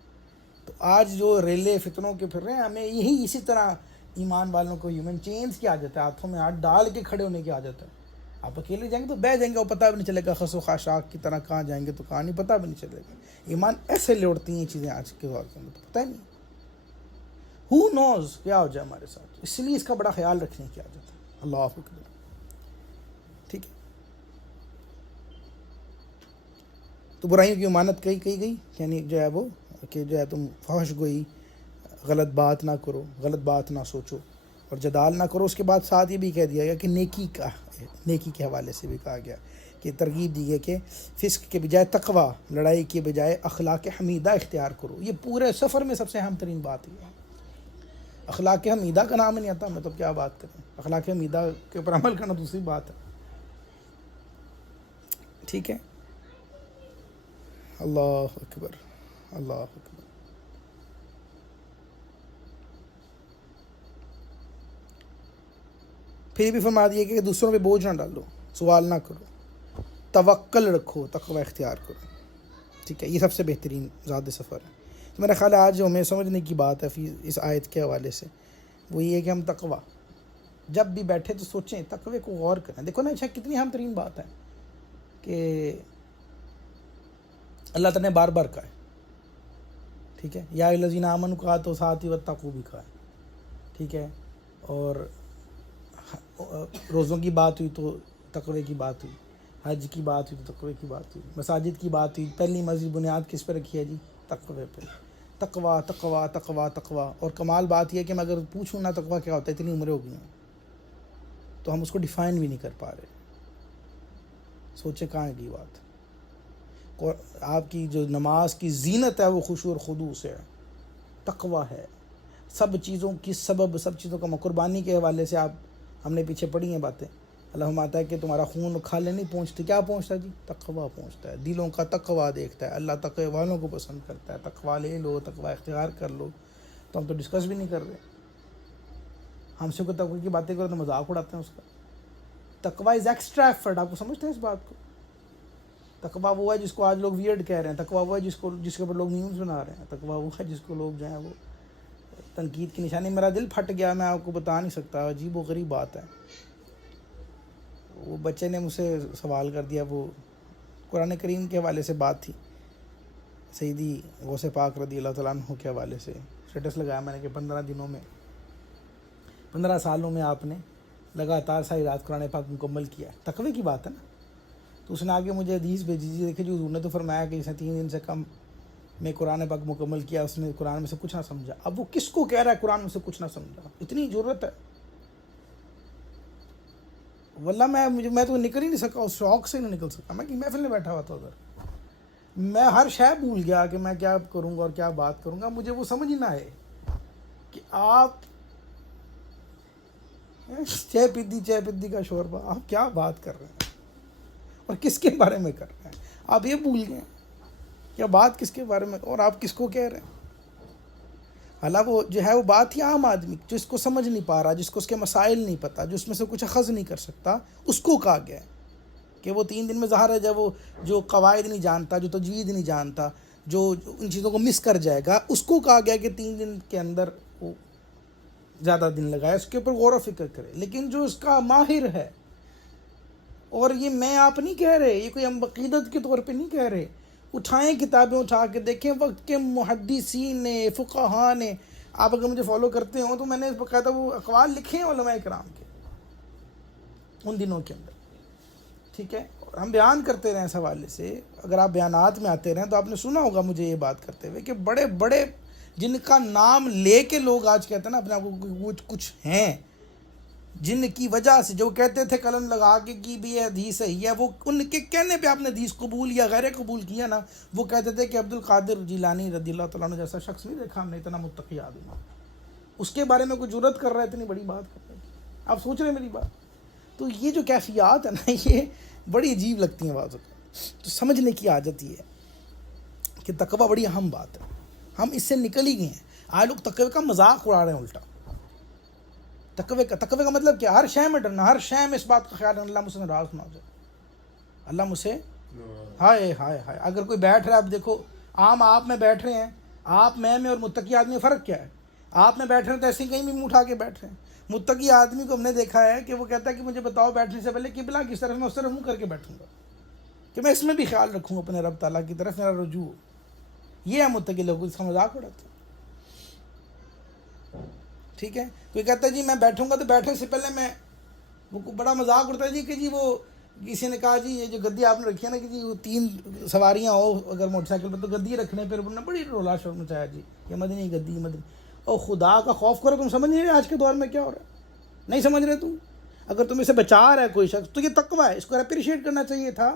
تو آج جو ریلے فتنوں کے پھر رہے ہیں, ہمیں یہی اسی طرح ایمان والوں کو ہیومن چینز کی عادت ہے, ہاتھوں میں ہاتھ ڈال کے کھڑے ہونے کی عادت ہے. آپ اکیلے جائیں گے تو بہ جائیں گے, اور پتہ بھی نہیں چلے گا, خس و خاشاک کی طرح کہاں جائیں گے تو کہاں نہیں, پتہ بھی نہیں چلے گا. ایمان ایسے لوٹتی ہیں چیزیں آج کے دور کے اندر, تو پتہ ہی نہیں ہو نوز کیا ہو جائے ہمارے ساتھ. اس لیے اس کا بڑا خیال رکھنے کی عادت ہے. اللہ اکبر. ٹھیک ہے, تو برائیوں کی امانت کی گئی, یعنی جو ہے وہ کہ جو ہے تم فحش گوئی, غلط بات نہ کرو, غلط بات نہ سوچو اور جدال نہ کرو. اس کے بعد ساتھ یہ بھی کہہ دیا گیا کہ نیکی کے حوالے سے بھی کہا گیا کہ ترغیب دی گئی کہ فسق کے بجائے تقوی, لڑائی کے بجائے اخلاق حمیدہ اختیار کرو. یہ پورے سفر میں سب سے اہم ترین بات یہ ہے. اخلاق حمیدہ کا نام نہیں آتا, میں تو کیا بات کریں. اخلاق حمیدہ کے اوپر عمل کرنا دوسری بات ہے. ٹھیک ہے, اللہ اکبر, اللہ اکبر. پھر بھی فرما دیا کہ دوسروں پہ بوجھ نہ ڈالو, سوال نہ کرو, توکل رکھو, تقوی اختیار کرو. ٹھیک ہے, یہ سب سے بہترین زاد سفر ہے. تو میرا خیال ہے آج جو ہمیں سمجھنے کی بات ہے اس آیت کے حوالے سے وہ یہ ہے کہ ہم تقوی جب بھی بیٹھے تو سوچیں, تقوی کو غور کریں. دیکھو نا, اچھا کتنی اہم ترین بات ہے کہ اللہ تعالیٰ نے بار بار کہا ہے. ٹھیک ہے, یا الذین آمنوا کہا تو ساتھ ہی واتقوا بھی کہا ہے. ٹھیک ہے, اور روزوں کی بات ہوئی تو تقوی کی بات ہوئی, حج کی بات ہوئی تو تقوی کی بات ہوئی, مساجد کی بات ہوئی. پہلی مسجد بنیاد کس پہ رکھی ہے جی؟ تقوی پہ. تقوی تقوی تقوی تقوی. اور کمال بات یہ ہے کہ میں اگر پوچھوں نا تقوی کیا ہوتا ہے, اتنی عمریں ہو گئی ہیں تو ہم اس کو ڈیفائن بھی نہیں کر پا رہے. سوچے کہاں ہے کی بات. اور آپ کی جو نماز کی زینت ہے وہ خشوع اور خضوع سے ہے, تقوی ہے. سب چیزوں کی سبب, سب چیزوں کا قربانی کے حوالے سے آپ ہم نے پیچھے پڑھی ہیں باتیں. اللہ آتا ہے کہ تمہارا خون کھالے نہیں پہنچتے, کیا پہنچتا ہے جی؟ تقوی پہنچتا ہے. دلوں کا تقوی دیکھتا ہے اللہ, تقوی والوں کو پسند کرتا ہے. تقوی لے لو, تقوی اختیار کر لو. تو ہم تو ڈسکس بھی نہیں کر رہے, ہم سے کوئی تقوی کی باتیں کرو تو مذاق اڑاتے ہیں اس کا. تقوی از ایکسٹرا ایفرٹ. آپ کو سمجھتے ہیں اس بات کو؟ تقوی وہ ہے جس کو آج لوگ ویئرڈ کہہ رہے ہیں. تقوی وہ ہے جس کے اوپر لوگ نیوز بنا رہے ہیں. تقوی وہ ہے جس کو لوگ جو ہیں وہ تنقید کی نشانی. میرا دل پھٹ گیا, میں آپ کو بتا نہیں سکتا, عجیب و غریب بات ہے. وہ بچے نے مجھ سے سوال کر دیا, وہ قرآن کریم کے حوالے سے بات تھی, سیدی غوث پاک رضی اللہ تعالیٰ عنہ کے حوالے سے اسٹیٹس لگایا میں نے کہ 15 سالوں میں آپ نے لگاتار ساری رات قرآن پاک مکمل کیا ہے. تقوی کی بات ہے نا. تو اس نے آگے مجھے حدیث بھیجی جی, دیکھے جو حضور نے تو فرمایا کہ اس نے 3 دن سے کم میں قرآن پاک مکمل کیا, اس نے قرآن میں سے کچھ نہ سمجھا. اب وہ کس کو کہہ رہا ہے قرآن میں سے کچھ نہ سمجھا؟ اتنی ضرورت ہے واللہ. میں تو نکل ہی نہیں سکا, اس شوق سے نہیں نکل سکا. میں کہ محفل میں بیٹھا ہوا تھا ادھر, میں ہر شے بھول گیا کہ میں کیا کروں گا اور کیا بات کروں گا. مجھے وہ سمجھ ہی نہ آئے کہ آپ چائے پتی کا شوربہ, آپ کیا بات کر رہے ہیں اور کس کے بارے میں کر رہے ہیں. آپ یہ بھول گئے کیا بات کس کے بارے میں, اور آپ کس کو کہہ رہے ہیں. حالانکہ وہ جو ہے وہ بات ہی عام آدمی جو اس کو سمجھ نہیں پا رہا, جس کو اس کے مسائل نہیں پتہ, جو اس میں سے کچھ اخذ نہیں کر سکتا, اس کو کہا گیا ہے کہ وہ 3 دن میں ظاہر ہے جب وہ جو قواعد نہیں جانتا, جو تجوید نہیں جانتا, جو ان چیزوں کو مس کر جائے گا, اس کو کہا گیا کہ 3 دن کے اندر وہ زیادہ دن لگائے, اس کے اوپر غور و فکر کرے. لیکن جو اس کا ماہر ہے, اور یہ میں آپ نہیں کہہ رہے, یہ کوئی ہم عقیدت کے طور پہ نہیں کہہ رہے, اٹھائیں کتابیں اٹھا کے دیکھیں وقت کے محدثین نے, فقہاء نے. آپ اگر مجھے فالو کرتے ہوں تو میں نے باقاعدہ وہ اقوال لکھے ہیں علماء کرام کے. ان دنوں کے اندر، ٹھیک ہے. اور ہم بیان کرتے رہے اس حوالے سے، اگر آپ بیانات میں آتے رہیں تو آپ نے سنا ہوگا مجھے یہ بات کرتے ہوئے کہ بڑے بڑے جن کا نام لے کے لوگ آج کہتے ہیں نا اپنے آپ کو وہ کچھ ہیں، جن کی وجہ سے جو کہتے تھے قلم لگا کے کہ بھی یہ حدیث صحیح ہے، وہ ان کے کہنے پہ آپ نے حدیث قبول یا غیر قبول کیا نا. وہ کہتے تھے کہ عبد القادر جیلانی رضی اللہ تعالیٰ عنہ جیسا شخص نہیں دیکھا ہم نے، اتنا متقی آدمی، اس کے بارے میں کوئی جرت کر رہا ہے اتنی بڑی بات کرنے کی. آپ سوچ رہے ہیں میری بات؟ تو یہ جو کیفیات ہے نا یہ بڑی عجیب لگتی ہیں بعض اوقات. تو سمجھنے کی عادت یہ ہے کہ تقویٰ بڑی اہم بات ہے. ہم اس سے نکل ہی گئے ہیں. آج لوگ تقوی کا مذاق اڑا رہے ہیں الٹا. تقوی کا مطلب کیا؟ ہر شے میں ڈرنا، ہر شے میں اس بات کا خیال ہے اللہ مجھ سے ناراض نہ ہو جائے، اللہ مجھ سے ہائے ہائے ہائے. اگر کوئی بیٹھ رہا ہے، اب دیکھو عام آپ میں بیٹھ رہے ہیں، آپ میں اور متقی آدمی میں فرق کیا ہے؟ آپ میں بیٹھ رہے ہیں تو ایسے ہی کہیں بھی منہ اٹھا کے بیٹھ رہے ہیں. متقی آدمی کو ہم نے دیکھا ہے کہ وہ کہتا ہے کہ مجھے بتاؤ بیٹھنے سے پہلے قبلہ کس طرف، میں اس طرف منہ کر کے بیٹھوں گا کہ میں اس میں بھی خیال رکھوں گا اپنے رب تعالیٰ کی طرف میرا رجوع. یہ ہے متقی لوگ، اس کا مذاق اڑاتے ہیں. ٹھیک ہے، کوئی کہتا ہے جی میں بیٹھوں گا تو بیٹھنے سے پہلے میں، وہ بڑا مذاق اڑتا ہے جی کہ جی وہ کسی نے کہا جی یہ جو گدی آپ نے رکھی ہے نا کہ جی وہ 3 سواریاں ہو اگر موٹر سائیکل پہ تو گدی رکھنے پہ انہوں نے بڑی رولا شور مچایا جی یہ مدنی گدی مدنی. اور خدا کا خوف کرو، تم سمجھ نہیں رہے آج کے دور میں کیا ہو رہا ہے؟ نہیں سمجھ رہے تم؟ اگر تم اسے بچا رہا ہے کوئی شخص تو یہ تقویٰ ہے، اس کو اپریشیٹ کرنا چاہیے تھا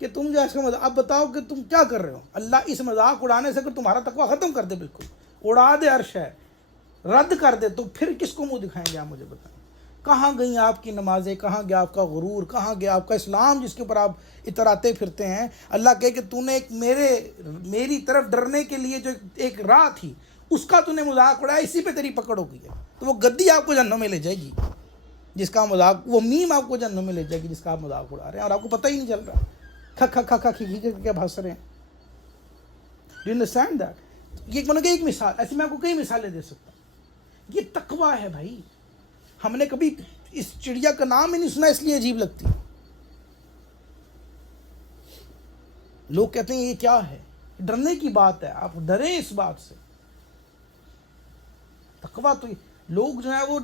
کہ تم جو ہے اس کا مذاق. اب بتاؤ کہ تم کیا کر رہے ہو؟ اللہ اس مذاق اڑانے سے اگر تمہارا تقویٰ ختم کر دے، بالکل اڑا دے، عرش ہے رد کر دے، تو پھر کس کو منہ دکھائیں گے آپ؟ مجھے بتائیں کہاں گئیں آپ کی نمازیں، کہاں گیا آپ کا غرور، کہاں گیا آپ کا اسلام جس کے اوپر آپ اتراتے پھرتے ہیں؟ اللہ کہے کہ تو نے ایک میری طرف ڈرنے کے لیے جو ایک راہ تھی اس کا تو نے مذاق اڑایا، اسی پہ تیری پکڑ ہو گئی ہے. تو وہ گدی آپ کو جہنم میں لے جائے گی جس کا مذاق، وہ میم آپ کو جہنم میں لے جائے گی جس کا آپ مذاق اڑا رہے ہیں اور آپ کو پتہ ہی نہیں چل رہا. کھا کیا بھنس رہے ہیں. Do you understand that? یہ ایک مثال، ایسے میں آپ کو کئی مثالیں دے سکتا ہوں. یہ تقویٰ ہے بھائی. ہم نے کبھی اس چڑیا کا نام ہی نہیں سنا، اس لیے عجیب لگتی ہے. لوگ کہتے ہیں یہ کیا ہے؟ ڈرنے کی بات ہے، آپ ڈریں اس بات سے. تقویٰ تو لوگ جو ہے وہ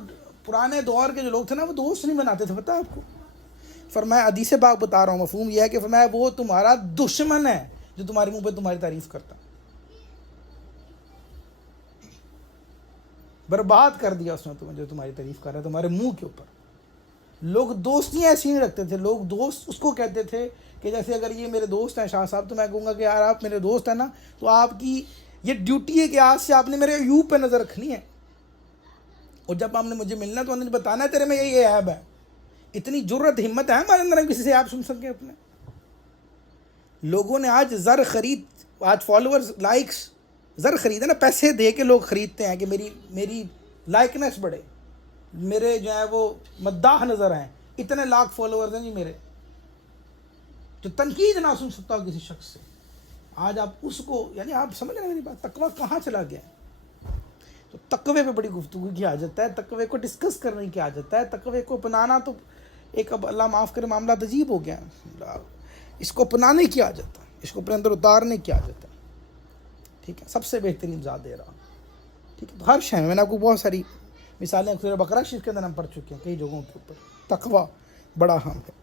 پرانے دور کے جو لوگ تھے نا وہ دوست نہیں بناتے تھے، پتہ ہے آپ کو؟ فرمایا حدیث پاک بتا رہا ہوں، مفہوم یہ ہے کہ فرمایا وہ تمہارا دشمن ہے جو تمہارے منہ پہ تمہاری تعریف کرتا. برباد کر دیا اس نے تمہیں جو تمہاری تعریف کر رہا ہے تمہارے منہ کے اوپر. لوگ دوستیاں ایسی نہیں رکھتے تھے. لوگ دوست اس کو کہتے تھے کہ جیسے اگر یہ میرے دوست ہیں شاہ صاحب تو میں کہوں گا کہ یار آپ میرے دوست ہیں نا تو آپ کی یہ ڈیوٹی ہے کہ آج سے آپ نے میرے عیوب پہ نظر رکھنی ہے، اور جب آپ نے مجھے ملنا تو آپ نے بتانا ہے تیرے میں یہ عیب ہے. اتنی جرت ہمت ہے ہمارے اندر ہم کسی سے آپ سن سکیں اپنے. لوگوں نے آج زر خرید، آج فالوورز لائکس زر خریدے نا، پیسے دے کے لوگ خریدتے ہیں کہ میری لائکنس بڑھے، میرے جو ہے وہ مداح نظر ہیں، اتنے لاکھ فالوورز ہیں جی میرے. جو تنقید نہ سن سکتا ہو کسی شخص سے، آج آپ اس کو، یعنی آپ سمجھ رہے ہیں میری بات؟ تقویٰ کہاں چلا گیا ہے؟ تو تقوی پہ بڑی گفتگو کی حاجت ہے، تقوی کو ڈسکس کرنے کی حاجت ہے. تقوی کو اپنانا تو ایک، اب اللہ معاف کرے معاملہ عجیب ہو گیا. اس کو اپنانے کی حاجت ہے، اس کو اپنے اندر اتارنے کی حاجت ہے. ٹھیک ہے، سب سے بہترین مثال دے رہا ہوں. ٹھیک ہے، تو ہر شے میں نے آپ کو بہت ساری مثالیں سورہ بقرہ شریف کے اندر ہم پڑھ چکے ہیں کئی جگہوں کے اوپر. تقویٰ بڑا اہم ہے.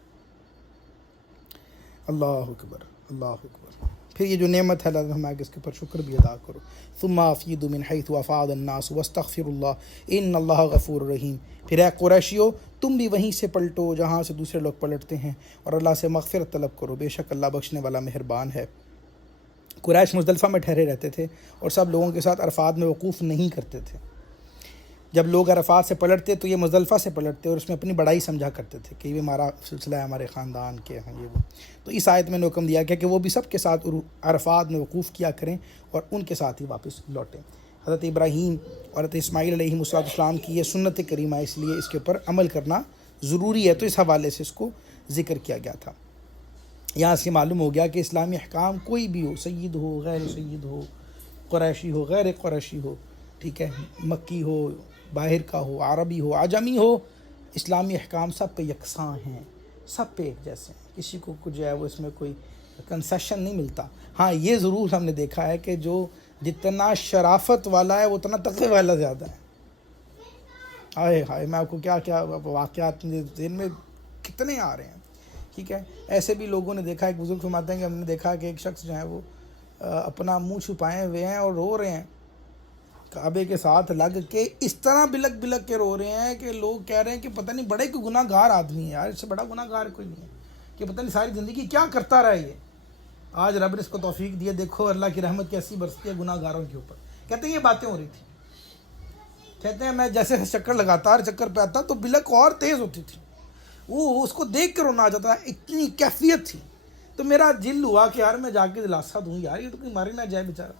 اللہ اکبر، اللہ اکبر. پھر یہ جو نعمت ہے اللہ ہم آگے اس کے اوپر شکر بھی ادا کرو. ثم افیضوا من حیث افاض الناس واستغفروا اللہ ان اللہ غفور رحیم. پھر اے قریشیو تم بھی وہیں سے پلٹو جہاں سے دوسرے لوگ پلٹتے ہیں اور اللہ سے مغفرت طلب کرو، بے شک اللہ بخشنے والا مہربان ہے. قریش مزدلفہ میں ٹھہرے رہتے تھے اور سب لوگوں کے ساتھ عرفات میں وقوف نہیں کرتے تھے. جب لوگ عرفات سے پلٹتے تو یہ مزدلفہ سے پلٹتے اور اس میں اپنی بڑائی سمجھا کرتے تھے کہ یہ ہمارا سلسلہ ہے، ہمارے خاندان کے ہیں یہ وہ. تو اس آیت میں نے حکم دیا گیا کہ وہ بھی سب کے ساتھ عرفات میں وقوف کیا کریں اور ان کے ساتھ ہی واپس لوٹیں. حضرت ابراہیم اور حضرت اسماعیل علیہ السلام کی یہ سنت کریمہ، اس لیے اس کے اوپر عمل کرنا ضروری ہے. تو اس حوالے سے اس کو ذکر کیا گیا تھا. یہاں سے معلوم ہو گیا کہ اسلامی احکام کوئی بھی ہو، سید ہو، غیر سید ہو، قریشی ہو، غیر قریشی ہو، ٹھیک ہے، مکی ہو، باہر کا ہو، عربی ہو، عجمی ہو، اسلامی احکام سب پہ یکساں ہیں، سب پہ ایک جیسے ہیں. کسی کو کچھ جو ہے وہ اس میں کوئی کنسیشن نہیں ملتا. ہاں یہ ضرور ہم نے دیکھا ہے کہ جو جتنا شرافت والا ہے وہ اتنا تقوی والا زیادہ ہے. ہائے ہائے، میں آپ کو کیا واقعات ذہن میں کتنے آ رہے ہیں. ٹھیک ہے. ایسے بھی لوگوں نے دیکھا, ایک بزرگ فرماتے ہیں کہ ہم نے دیکھا کہ ایک شخص جو ہے وہ اپنا منہ چھپائے ہوئے ہیں اور رو رہے ہیں کعبے کے ساتھ لگ کے, اس طرح بلک بلک کے رو رہے ہیں کہ لوگ کہہ رہے ہیں کہ پتہ نہیں بڑے کوئی گناہ گار آدمی ہے یار, اس سے بڑا گناہ گار کوئی نہیں ہے, کہ پتہ نہیں ساری زندگی کیا کرتا رہا یہ. آج رب نے اس کو توفیق دیا, دیکھو اللہ کی رحمت کیسی برستی ہے گناہ گاروں کے اوپر. کہتے ہیں یہ باتیں ہو رہی تھیں. کہتے ہیں میں جیسے چکر لگاتا ہر چکر پہ آتا تو بلک اور تیز ہوتی تھی, وہ اس کو دیکھ کر رونا آ جاتا, اتنی کیفیت تھی. تو میرا دل ہوا کہ یار میں جا کے دلاسا دوں یار, یہ تو کوئی مارے نہ جائے بیچارہ,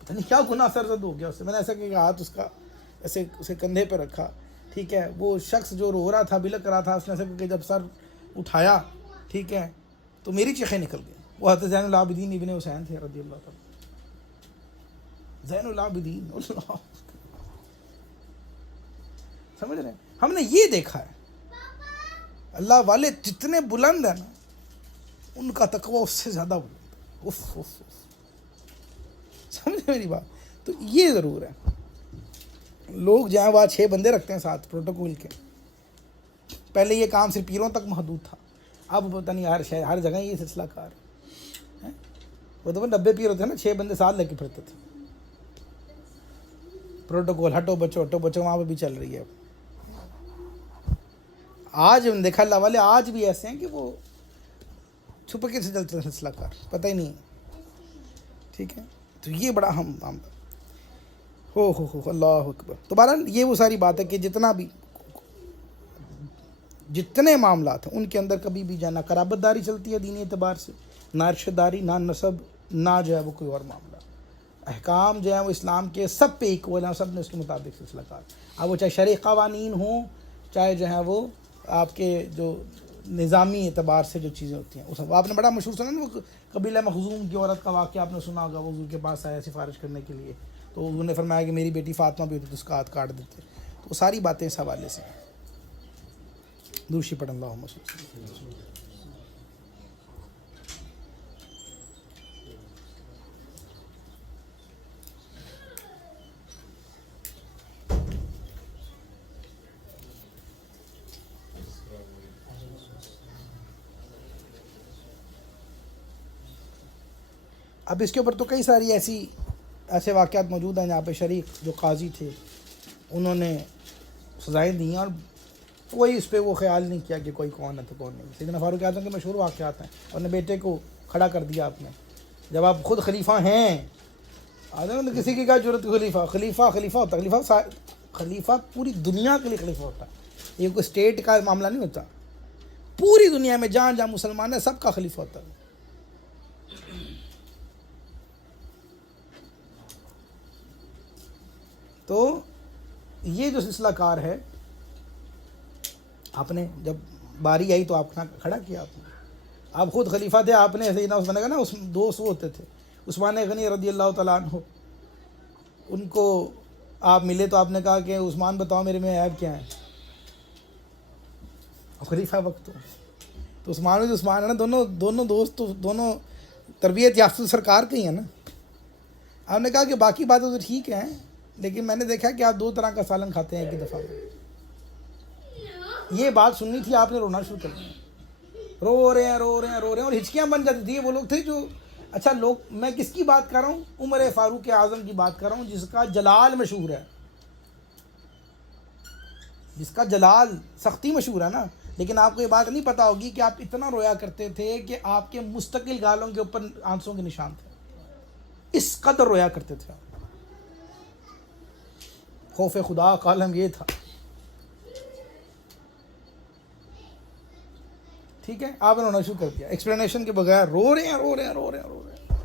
پتہ نہیں کیا گناہ سرزد ہو گیا اس سے. میں نے ایسا کہ ہاتھ اس کا ایسے اسے کندھے پہ رکھا. ٹھیک ہے. وہ شخص جو رو رہا تھا بلک رہا تھا, اس نے ایسا کہ جب سر اٹھایا, ٹھیک ہے, تو میری چیخیں نکل گئیں. وہ حضرت زین العابدین ابن حسین تھے رضی اللہ تعالیٰ. زین العابدین اللہ, سمجھ رہے ہیں. ہم نے یہ دیکھا ہے اللہ والے جتنے بلند ہیں نا ان کا تقویٰ اس سے زیادہ بلند. اف اف اف, سمجھ رہے میری بات. تو یہ ضرور ہے, لوگ جہاں وہاں 6 بندے رکھتے ہیں ساتھ پروٹوکول کے. پہلے یہ کام صرف پیروں تک محدود تھا, اب پتہ نہیں ہر شہر ہر جگہ یہ سلسلہ کار ہے. وہ تو 90 پیر ہوتے ہیں نا, 6 بندے ساتھ لے کے پھرتے تھے. پروٹوکول ہٹو بچو وہاں پہ بھی چل رہی ہے. آج ہم دیکھا اللہ والے آج بھی ایسے ہیں کہ وہ چھپکے سے چلتے ہیں سلسلہ کار, پتہ ہی نہیں. ٹھیک ہے. تو یہ بڑا ہم معاملہ ہو اللہ اکبر. تو بہرحال یہ وہ ساری بات ہے کہ جتنے معاملات ہیں ان کے اندر کبھی بھی جانا قرابت داری چلتی ہے دینی اعتبار سے, نہ رشتہ داری, نہ نسب, نہ جو ہے وہ کوئی اور معاملہ. احکام جو ہے وہ اسلام کے سب پہ ایکول ہیں, سب نے اس کے مطابق سلسلہ کار. اب وہ چاہے شرعی قوانین ہوں, چاہے جو ہے وہ آپ کے جو نظامی اعتبار سے جو چیزیں ہوتی ہیں. اس آپ نے بڑا مشہور سنا نا وہ قبیلہ مخزوم کی عورت کا واقعہ آپ نے سنا ہوگا. وہ حضور کے پاس آیا سفارش کرنے کے لیے, تو حضور نے فرمایا کہ میری بیٹی فاطمہ بھی ہوتی تو اس کا ہاتھ کاٹ دیتے. تو ساری باتیں اس حوالے سے. دوشی پڑھ اللہم صلی اللہ علیہ وسلم. اب اس کے اوپر تو کئی ساری ایسے واقعات موجود ہیں جہاں پہ شریک جو قاضی تھے انہوں نے سزائیں دی ہیں اور کوئی اس پہ وہ خیال نہیں کیا کہ کوئی کون ہے تو کون نہیں. سیدنا فاروق اعظم کے مشہور واقعات ہیں. اپنے بیٹے کو کھڑا کر دیا آپ نے, جب آپ خود خلیفہ ہیں. آدم کسی کی کیا ضرورت خلیفہ ہوتا, خلیفہ پوری دنیا کے لیے خلیفہ ہوتا ہے. یہ کوئی اسٹیٹ کا معاملہ نہیں ہوتا, پوری دنیا میں جہاں مسلمان ہے سب کا خلیفہ ہوتا ہے. تو یہ جو سلسلہ کار ہے, آپ نے جب باری آئی تو آپ کھڑا کیا. آپ خود خلیفہ تھے, آپ نے سیدنا عثمان کا نا اس 2 ہوتے تھے, عثمان غنی رضی اللہ تعالیٰ عنہ, ان کو آپ ملے تو آپ نے کہا کہ عثمان بتاؤ میرے میں عیب کیا ہے. خلیفہ وقت تو عثمان ہے نا, دونوں دوست دونوں تربیت یافتہ سرکار کے ہی ہیں نا. آپ نے کہا کہ باقی باتیں تو ٹھیک ہیں, لیکن میں نے دیکھا کہ آپ 2 طرح کا سالن کھاتے ہیں ایک ہی دفعہ میں. یہ بات سننی تھی, آپ نے رونا شروع کر دیا. رو رہے ہیں اور ہچکیاں بن جاتی تھی. وہ لوگ تھے جو, اچھا لوگ, میں کس کی بات کر رہا ہوں, عمر فاروق اعظم کی بات کر رہا ہوں, جس کا جلال مشہور ہے, جس کا جلال سختی مشہور ہے نا. لیکن آپ کو یہ بات نہیں پتہ ہوگی کہ آپ اتنا رویا کرتے تھے کہ آپ کے مستقل گالوں کے اوپر آنسوں کے نشان تھے. اس قدر رویا کرتے تھے آپ. خوف خدا کا عالم یہ تھا. ٹھیک ہے. آپ نے رونا شروع کر دیا ایکسپلینیشن کے بغیر, رو رہے ہیں.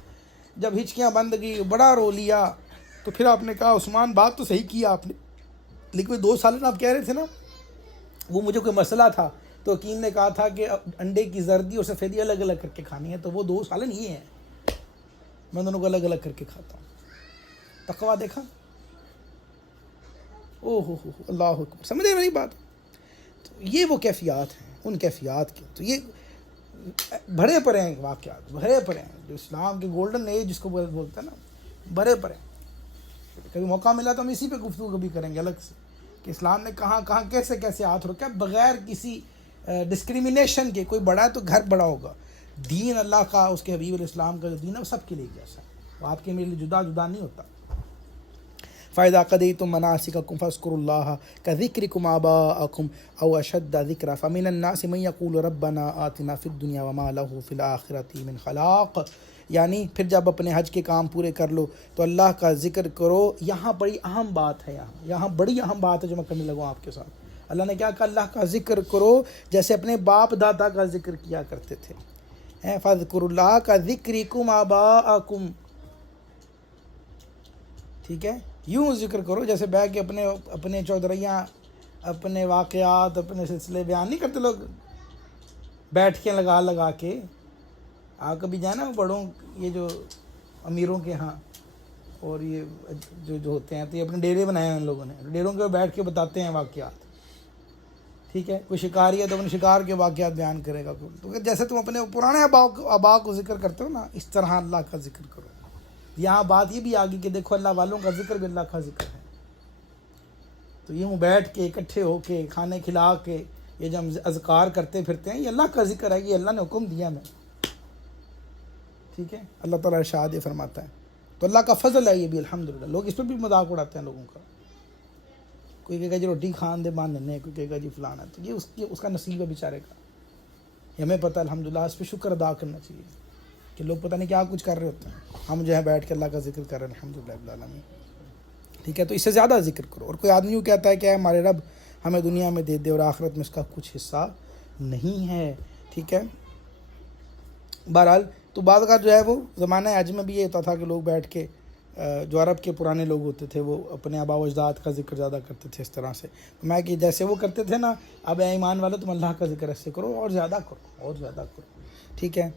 جب ہچکیاں بند گئی, بڑا رو لیا, تو پھر آپ نے کہا عثمان بات تو صحیح کیا آپ نے, لیکن 2 سالن آپ کہہ رہے تھے نا, وہ مجھے کوئی مسئلہ تھا تو حکیم نے کہا تھا کہ انڈے کی زردی اور سفیدی الگ الگ کر کے کھانی ہے, تو وہ 2 سالن یہ ہیں, میں دونوں کو الگ الگ کر کے کھاتا ہوں. تقویٰ دیکھا. اوہ اللہ اکبر. سمجھ رہے میری بات. تو یہ وہ کیفیات ہیں, ان کیفیات کی. تو یہ بھرے پڑے ہیں واقعات, بھرے پڑے ہیں جو اسلام کے گولڈن ایج جس کو بولتے ہیں نا, بھرے پڑے ہیں. کبھی موقع ملا تو ہم اسی پہ گفتگو کبھی کریں گے الگ سے, کہ اسلام نے کہاں کیسے ہاتھ رکھا بغیر کسی ڈسکریمنیشن کے. کوئی بڑا ہے تو گھر بڑا ہوگا. دین اللہ کا، اس کے حبیب علیہ السلام کا جو دین ہے وہ سب کے لیے جیسا ہے، وہ آپ کے میرے لیے جدا جدا نہیں ہوتا. فَإِذَا قَضَيْتُم مَنَاسِكَكُمْ فَاذْكُرُوا اللَّهَ كَذِكْرِكُمْ آبَاءَكُمْ أَوْ أَشَدَّ ذِكْرًا فَمِنَ النَّاسِ مَن يَقُولُ رَبَّنَا آتِنَا فِي الدُّنْيَا وَمَا لَهُ فِي الْآخِرَةِ مِنْ خَلَاقٍ. یعنی پھر جب اپنے حج کے کام پورے کر لو تو اللہ کا ذکر کرو. یہاں بڑی اہم بات ہے، یہاں بڑی اہم بات ہے جو میں کرنے لگا ہوں آپ کے ساتھ. اللہ نے کیا کہا؟ اللہ کا ذکر کرو جیسے اپنے باپ دادا کا ذکر کیا کرتے تھے. فَاذْكُرُوا اللَّهَ كَذِكْرِكُمْ آبَاءَكُمْ. ٹھیک ہے، یوں ذکر کرو جیسے بیٹھ کے اپنے چودھریاں، اپنے واقعات، اپنے سلسلے بیان نہیں کرتے لوگ بیٹھ کے لگا کے. آپ کبھی جائیں نا بڑوں، یہ جو امیروں کے ہاں اور یہ جو ہوتے ہیں، تو یہ اپنے ڈیرے بنائے ہیں ان لوگوں نے، ڈیروں کے بیٹھ کے بتاتے ہیں واقعات. ٹھیک ہے، کوئی شکاری ہے تو اپنے شکار کے واقعات بیان کرے گا. تو جیسے تم اپنے پرانے آبا کو ذکر کرتے ہو نا، اس طرح اللہ کا ذکر کرو. یہاں بات یہ بھی آگی کہ دیکھو اللہ والوں کا ذکر بھی اللہ کا ذکر ہے. تو یوں بیٹھ کے اکٹھے ہو کے کھانے کھلا کے یہ جو ہم اذکار کرتے پھرتے ہیں، یہ اللہ کا ذکر ہے، یہ اللہ نے حکم دیا ہمیں. ٹھیک ہے، اللہ تعالیٰ ارشاد فرماتا ہے. تو اللہ کا فضل ہے یہ بھی الحمدللہ. لوگ اس پہ بھی مذاق اڑاتے ہیں لوگوں کا. کوئی کہے گا جی روٹی کھان دے باندھنے، کوئی کہے گا جی فلانا. تو یہ اس کا نصیب ہے بیچارے کا. یہ ہمیں پتہ الحمدللہ، اس پہ شکر ادا کرنا چاہیے کہ لوگ پتہ نہیں کیا کچھ کر رہے ہوتے ہیں، ہم جو ہے بیٹھ کے اللہ کا ذکر کر رہے ہیں الحمدللہ رب العالمین. ٹھیک ہے، تو اس سے زیادہ ذکر کرو. اور کوئی آدمی یوں کہتا ہے کہ اے ہمارے رب ہمیں دنیا میں دے دے اور آخرت میں اس کا کچھ حصہ نہیں ہے. ٹھیک ہے، بہرحال تو بعض کا جو ہے وہ زمانہ حج میں بھی یہ ہوتا تھا کہ لوگ بیٹھ کے جو عرب کے پرانے لوگ ہوتے تھے وہ اپنے آبا و اجداد کا ذکر زیادہ کرتے تھے اس طرح سے. میں کہ جیسے وہ کرتے تھے نا، اب اے ایمان والو تم اللہ کا ذکر ایسے کرو اور زیادہ کرو اور زیادہ کرو. ٹھیک ہے،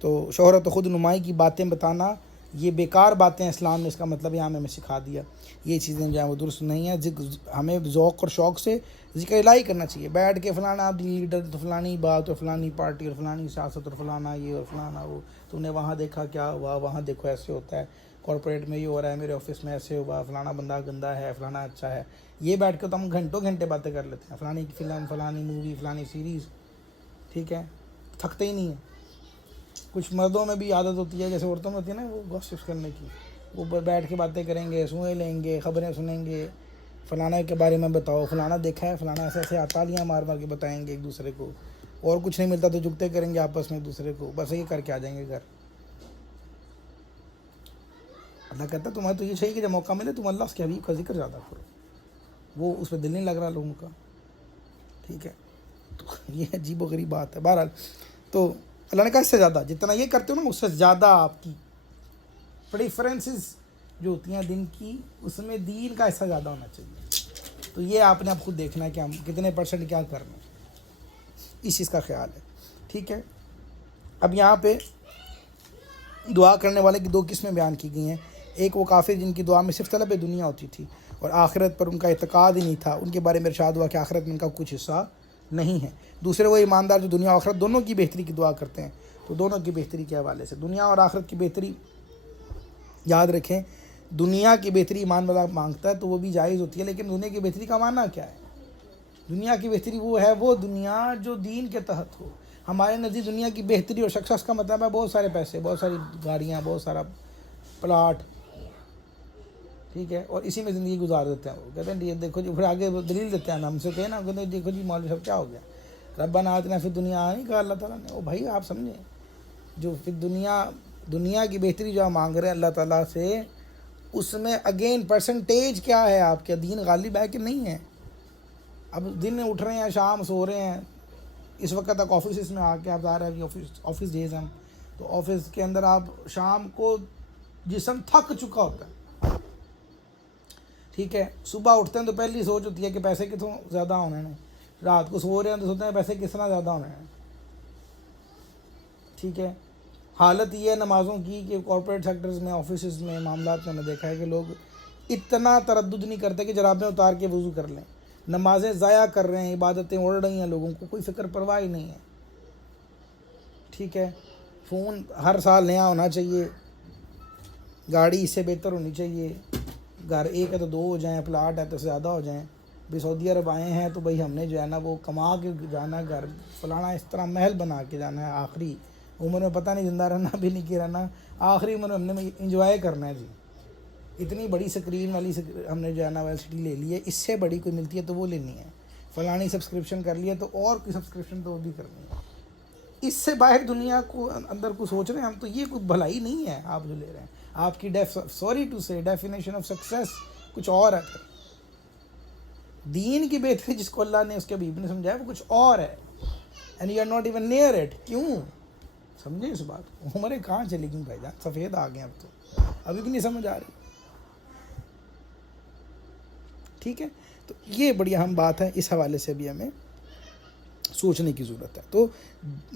تو شہرت و خود نمائی کی باتیں بتانا یہ بیکار باتیں اسلام نے اس کا مطلب یہاں ہمیں سکھا دیا. یہ چیزیں جو ہیں وہ درست نہیں ہیں. ہمیں ذوق اور شوق سے ذکر الہی کرنا چاہیے. بیٹھ کے فلانا لیڈر تو فلانی بات اور فلانی پارٹی اور فلانی سیاست اور فلانا یہ اور فلانا وہ، تو نے وہاں دیکھا کیا ہوا، وہاں دیکھو ایسے ہوتا ہے، کارپوریٹ میں یہ ہو رہا ہے، میرے آفس میں ایسے ہوا، فلانا بندہ گندا ہے، فلانا اچھا ہے. یہ بیٹھ کے تو ہم گھنٹوں گھنٹے باتیں کر لیتے ہیں، فلانی فلم، فلانی مووی، فلانی سیریز. ٹھیک ہے، تھکتے ہی نہیں ہیں. کچھ مردوں میں بھی عادت ہوتی ہے جیسے عورتوں میں ہوتی ہے نا، وہ گوسپ کرنے کی. وہ بیٹھ کے باتیں کریں گے، سوئیں لیں گے، خبریں سنیں گے، فلانا کے بارے میں بتاؤ، فلانا دیکھا ہے، فلانا ایسے ایسے تالیاں مار مار کے بتائیں گے ایک دوسرے کو. اور کچھ نہیں ملتا تو جھکتے کریں گے آپس میں ایک دوسرے کو، بس یہ کر کے آ جائیں گے گھر. اللہ کہتا ہے تمہیں تو یہ چاہیے کہ جب موقع ملے تم اللہ اس کے حبیب کا ذکر زیادہ کرو. وہ اس پہ دل نہیں لگ رہا لوگوں کا. ٹھیک ہے، تو یہ عجیب و غریب بات ہے. بہرحال تو اللہ نے کہا اس سے زیادہ جتنا یہ کرتے ہو نا، اس سے زیادہ آپ کی پریفرنسز جو ہوتی ہیں دن کی، اس میں دین کا حصہ زیادہ ہونا چاہیے. تو یہ آپ نے اب خود دیکھنا ہے کہ ہم کتنے % کیا کرنا ہے، اس چیز کا خیال ہے. ٹھیک ہے، اب یہاں پہ دعا کرنے والے کی 2 قسمیں بیان کی گئی ہیں. ایک وہ کافر جن کی دعا میں صرف طلب دنیا ہوتی تھی اور آخرت پر ان کا اعتقاد ہی نہیں تھا، ان کے بارے میں ارشاد ہوا کہ آخرت میں ان کا کچھ حصہ نہیں ہے. دوسرے وہ ایماندار جو دنیا اور آخرت دونوں کی بہتری کی دعا کرتے ہیں. تو دونوں کی بہتری کے حوالے سے دنیا اور آخرت کی بہتری یاد رکھیں. دنیا کی بہتری ایمان والا مانگتا ہے تو وہ بھی جائز ہوتی ہے، لیکن دنیا کی بہتری کا معنی کیا ہے؟ دنیا کی بہتری وہ ہے وہ دنیا جو دین کے تحت ہو. ہمارے نزدیک دنیا کی بہتری اور شخص کا مطلب ہے بہت سارے پیسے، بہت ساری گاڑیاں، بہت سارا پلاٹ. ٹھیک ہے، اور اسی میں زندگی گزار دیتے ہیں. وہ کہتے ہیں دیکھو جی، پھر آگے دلیل دیتے ہیں، ہم سے کہیں نا، کہتے ہیں دیکھو جی مولوی صاحب کیا ہو گیا، ربنا آتنا فی الدنیا نہیں کہا اللہ تعالیٰ نے. او بھائی آپ سمجھیں، جو پھر دنیا کی بہتری جو آپ مانگ رہے ہیں اللہ تعالیٰ سے، اس میں اگین پرسنٹیج کیا ہے؟ آپ کے دین غالب ہے کہ نہیں ہے؟ اب دن میں اٹھ رہے ہیں، شام سو رہے ہیں، اس وقت تک آفیسز میں آ کے آپ ظاہر ہے کہ آفس ڈیز ہیں، تو آفس کے اندر آپ شام کو جسم تھک چکا ہوتا ہے. ٹھیک ہے، صبح اٹھتے ہیں تو پہلی سوچ ہوتی ہے کہ پیسے کتوں زیادہ ہونے ہیں. رات کو سو رہے ہیں تو سوچتے ہیں پیسے کس طرح زیادہ ہونے ہیں. ٹھیک ہے، حالت یہ ہے نمازوں کی کہ کارپوریٹ سیکٹرز میں، آفیسز میں، معاملات میں دیکھا ہے کہ لوگ اتنا تردد نہیں کرتے کہ جرابیں اتار کے وضو کر لیں. نمازیں ضائع کر رہے ہیں، عبادتیں اڑ رہی ہیں، لوگوں کو کوئی فکر پرواہ ہی نہیں ہے. ٹھیک ہے، فون ہر سال نیا ہونا چاہیے، گاڑی اس سے بہتر ہونی چاہیے، گھر ایک ہے تو 2 ہو جائیں، پلاٹ ہے تو زیادہ ہو جائیں. بھائی سعودی عرب آئے ہیں تو بھائی ہم نے جو ہے نا وہ کما کے جانا، گھر فلانا اس طرح محل بنا کے جانا ہے، آخری عمر میں پتہ نہیں زندہ رہنا بھی نہیں کہ رہنا، آخری عمر میں ہم نے انجوائے کرنا ہے جی. اتنی بڑی سکرین والی ہم نے جو ہے نا ویلسٹی لے لی ہے، اس سے بڑی کوئی ملتی ہے تو وہ لینی ہے. فلانی سبسکرپشن کر لی ہے تو اور کوئی سبسکرپشن تو وہ بھی کرنی ہے. اس سے باہر دنیا کو اندر کو سوچ رہے ہیں ہم تو یہ کوئی بھلائی نہیں ہے آپ جو لے رہے ہیں. آپ کی سوری ٹو سے ڈیفینیشن آف سکسیس کچھ اور ہے. دین کی بہتری جس کو اللہ نے اس کے حبیب نے سمجھایا وہ کچھ اور ہے. And you are not even near it. کیوں؟ سمجھیں اس بات کو. عمریں کہاں چلے گی بھائی جان؟ سفید آ گئے اب تو، ابھی بھی نہیں سمجھ آ رہی. ٹھیک ہے، تو یہ بڑی اہم بات ہے، اس حوالے سے بھی ہمیں سوچنے کی ضرورت ہے. تو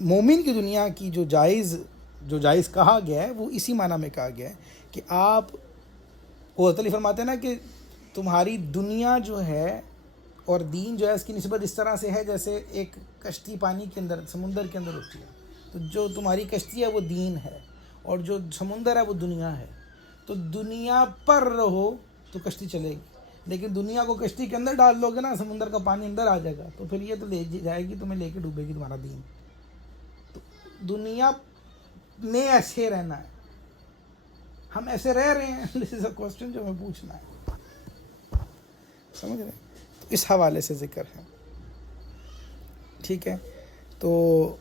مومن کی دنیا کی جو جائز کہا گیا ہے وہ اسی معنی میں کہا گیا ہے کہ آپ وہ تعالیٰ فرماتے ہیں نا کہ تمہاری دنیا جو ہے اور دین جو ہے اس کی نسبت اس طرح سے ہے جیسے ایک کشتی پانی کے اندر سمندر کے اندر ہوتی ہے. تو جو تمہاری کشتی ہے وہ دین ہے اور جو سمندر ہے وہ دنیا ہے. تو دنیا پر رہو تو کشتی چلے گی، لیکن دنیا کو کشتی کے اندر ڈال دو گے نا، سمندر کا پانی اندر آ جائے گا تو پھر یہ تو لے جائے گی، تمہیں لے کے ڈوبے گی تمہارا دین. تو دنیا میں ایسے رہنا ہے، ہم ایسے رہ رہے ہیں. دس از اے کوسچن جو ہمیں پوچھنا ہے. سمجھ رہے ہیں؟ تو اس حوالے سے ذکر ہے. ٹھیک ہے، تو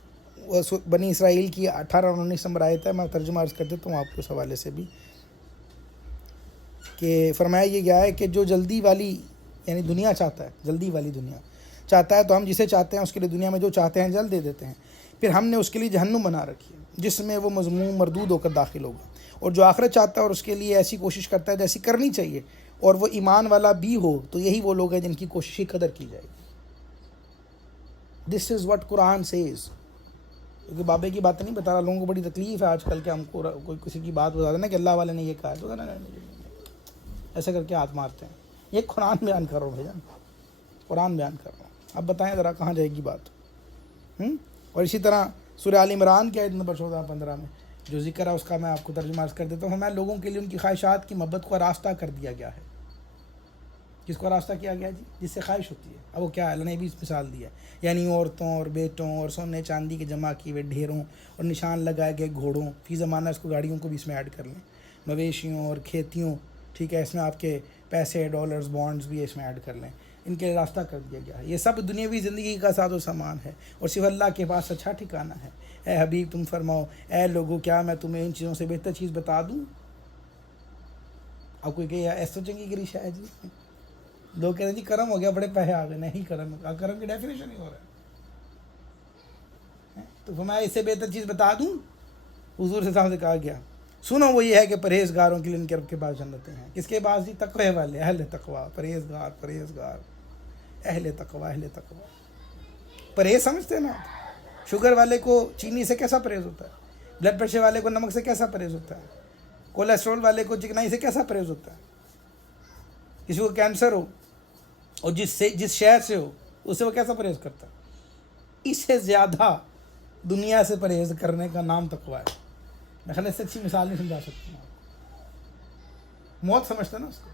بنی اسرائیل کی 18 اور 19 نمبر آیت ہے، میں ترجمہ عرض کر دیتا ہوں آپ کو اس حوالے سے بھی، کہ فرمایا یہ گیا ہے کہ جو جلدی والی یعنی دنیا چاہتا ہے، جلدی والی دنیا چاہتا ہے تو ہم جسے چاہتے ہیں اس کے لیے دنیا میں جو چاہتے ہیں جلد دے دیتے ہیں. پھر ہم نے اس کے لیے جہنم بنا رکھی ہے جس میں وہ مذموم مردود ہو کر داخل ہوگا. اور جو آخرت چاہتا ہے اور اس کے لیے ایسی کوشش کرتا ہے جیسی کرنی چاہیے اور وہ ایمان والا بھی ہو تو یہی وہ لوگ ہیں جن کی کوشش کی قدر کی جائے گی. دس از واٹ قرآن سیز. کیونکہ بابے کی باتیں نہیں بتا رہا. لوگوں کو بڑی تکلیف ہے آج کل کہ ہم کو کوئی کسی کی بات بتا دینا کہ اللہ والے نے یہ کہا ہے تو ایسا کر کے ہاتھ مارتے ہیں. یہ قرآن بیان کر رہا ہوں بھائی جان، قرآن بیان کر رہا ہوں. اب بتائیں ذرا کہاں جائے گی بات. اور اسی طرح سورہ آل عمران کی آیت نمبر 14-15 میں جو ذکر ہے اس کا میں آپ کو ترجمہ عرض کر دیتا ہوں. ہمیں لوگوں کے لیے ان کی خواہشات کی محبت کو راستہ کر دیا گیا ہے. کس کو راستہ کیا گیا جی؟ جس سے خواہش ہوتی ہے. اب وہ کیا ہے؟ اللہ نے بھی مثال دی ہے، یعنی عورتوں اور بیٹوں اور سونے چاندی کے جمع کیے ہوئے ڈھیروں اور نشان لگائے گئے گھوڑوں، فی زمانہ اس کو گاڑیوں کو بھی اس میں ایڈ کر لیں، مویشیوں اور کھیتیوں. ٹھیک ہے، اس میں آپ کے پیسے، ڈالرز، بانڈز بھی اس میں ایڈ کر لیں. ان کے راستہ کر دیا گیا ہے. یہ سب دنیاوی زندگی کا ساز و سامان ہے اور صرف اللہ کے پاس اچھا ٹھکانہ ہے. اے حبیب تم فرماؤ، اے لوگو کیا میں تمہیں ان چیزوں سے بہتر چیز بتا دوں؟ اب کوئی کہ ایسا سوچیں گے کہ ریشا ہے جی، لوگ کہتے ہیں جی کرم ہو گیا، بڑے پیسے آ گئے. نہیں، کرم کی ڈیفینیشن ہی ہو رہا ہے. تو فرمایا اس سے بہتر چیز بتا دوں؟ حضور سے صاحب سے کہا گیا سنو، وہ یہ ہے کہ پرہیزگاروں کے لیے ان کے رب کے پاس جنتیں ہیں. کس کے پاس جی؟ تقوی والے، اہل تقوی، پرہیزگار، اہل تقوی. پرہیز سمجھتے ہیں نا؟ شوگر والے کو چینی سے کیسا پرہیز ہوتا ہے؟ بلڈ پریشر والے کو نمک سے کیسا پرہیز ہوتا ہے؟ کولیسٹرول والے کو چکنائی سے کیسا پرہیز ہوتا ہے؟ کسی کو کینسر ہو اور جس شہر سے ہو اس سے وہ کیسا پرہیز کرتا ہے؟ اس سے زیادہ دنیا سے پرہیز کرنے کا نام تقوی ہے. میں خیال اس سے اچھی مثال نہیں سمجھا سکتا ہوں. موت سمجھتا نا اس کو،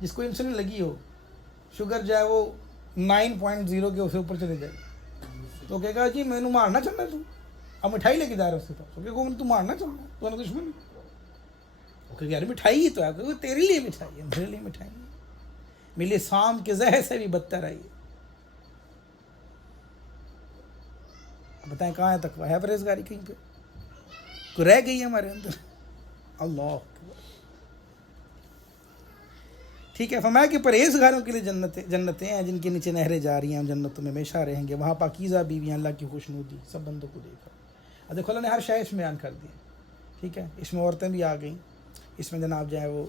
جس کو انسولین لگی ہو، شوگر جو ہے وہ 9.0 کے اسے اوپر چلے جائے تو کہے گا جی میں نے مارنا چاہنا ہے. اب مٹھائی لے کے جا رہا ہے اس کے پاس، تو مارنا چاہنا ہے، تو دشمن ہے. یار مٹھائی ہی تو ہے، تیرے لیے مٹھائی ہے، میرے لیے مٹھائی ہے، میرے لیے سام کے زہر سے بھی بدتر ہے. بتائیں کہاں ہے تقوی؟ ہے پرہیزگاری کہیں پہ؟ کوئی رہ گئی ہے ہمارے اندر؟ اللہ اکبر. ٹھیک ہے، فرمایا کہ پرہیزگاروں کے لیے جنتیں ہیں جن کے نیچے نہریں جاری ہیں، جنتوں میں ہمیشہ رہیں گے. وہاں پاکیزہ بیویاں، اللہ کی خوشنودی سب بندوں کو دیکھا. اب دیکھو اللہ نے ہر شے اس میں بیان کر دی. ٹھیک ہے، اس میں عورتیں بھی آ گئیں، اس میں جناب جو ہے وہ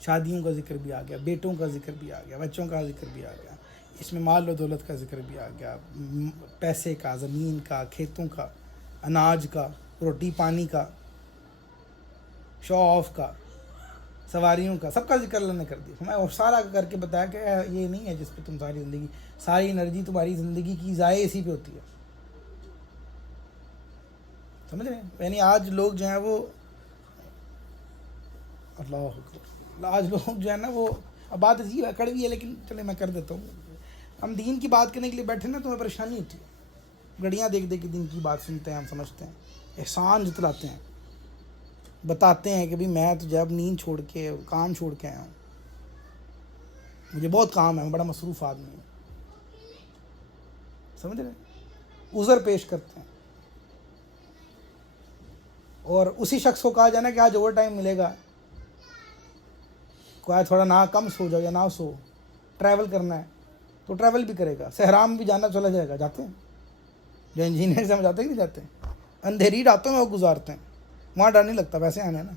شادیوں کا ذکر بھی آ گیا، بیٹوں کا ذکر بھی آ گیا، بچوں کا ذکر بھی آ گیا، اس میں مال و دولت کا ذکر بھی آ گیا، پیسے کا، زمین کا، کھیتوں کا، اناج کا، روٹی پانی کا، شو آف کا، سواریوں کا، سب کا ذکر اللہ نے کر دیا. ہمیں سارا کر کے بتایا کہ یہ نہیں ہے جس پہ تم ساری انرجی تمہاری زندگی کی ضائع اسی پہ ہوتی ہے. سمجھ رہے ہیں؟ یعنی آج لوگ جو ہیں وہ اللہ اکبر، آج لوگ جو ہے نا وہ اب بات عجیب ہے، کڑوی ہے، لیکن چلے میں کر دیتا ہوں. ہم دین کی بات کرنے کے لیے بیٹھے نا تو ہمیں پریشانی ہوتی ہے. گھڑیاں دیکھ دیکھ کے دین کی بات سنتے ہیں، ہم سمجھتے ہیں، احسان جتلاتے ہیں، بتاتے ہیں کہ بھئی میں تو جب نیند چھوڑ کے کام چھوڑ کے آیا ہوں، مجھے بہت کام ہے، میں بڑا مصروف آدمی ہوں. سمجھ رہے ہیں؟ عذر پیش کرتے ہیں. اور اسی شخص کو کہا جانا کہ آج اوور ٹائم ملے گا، کوئی تھوڑا نہ کم سو جاؤ یا نہ سو، ٹریول کرنا ہے تو ٹریول بھی کرے گا. صحرا میں بھی جانا چلا جائے گا، جاتے ہیں جو انجینئر سے ہم جاتے ہیں کہ نہیں جاتے ہیں، اندھیری راتوں میں وہ گزارتے ہیں، وہاں ڈر نہیں لگتا، ویسے آنے نا.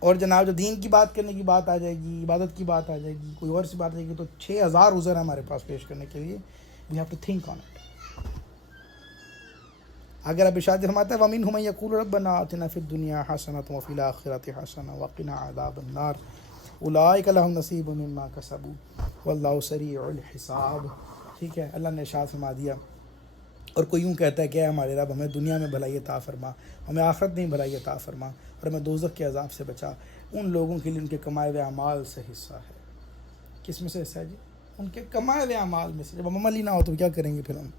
اور جناب جو دین کی بات کرنے کی بات آ جائے گی، عبادت کی بات آ جائے گی، کوئی اور سی بات آ جائے گی، تو 6000 عذر ہے ہمارے پاس پیش کرنے کے لیے. We have to think on it. اگر اب ارشاد فرماتا ہے وَمِنْهُمْ مَن يَقُولُ رَبَّنَا آتِنَا فِي الدُّنْيَا حَسَنَةً وَفِي الْآخِرَةِ حَسَنَةً وَقِنَا عَذَابَ النَّارِ أُولَٰئِكَ لَهُمْ نَصِيبٌ مِّمَّا كَسَبُوا وَاللَّهُ سَرِيعُ الْحِسَابِ. ٹھیک ہے، اللہ نے ارشاد فرما دیا. اور کوئی یوں کہتا ہے کہ اے ہمارے رب ہمیں دنیا میں بھلائی عطا فرما، ہمیں آخرت میں بھلائی عطا فرما، اور ہمیں دوزخ کے عذاب سے بچا. ان لوگوں کے لیے ان کے کمائے ہوئے اعمال سے حصہ ہے. کس میں سے حصہ ہے جی؟ ان کے کمائے ہوئے اعمال میں سے. جب عمل ہی نہ ہو تو کیا کریں گے پھر ہم؟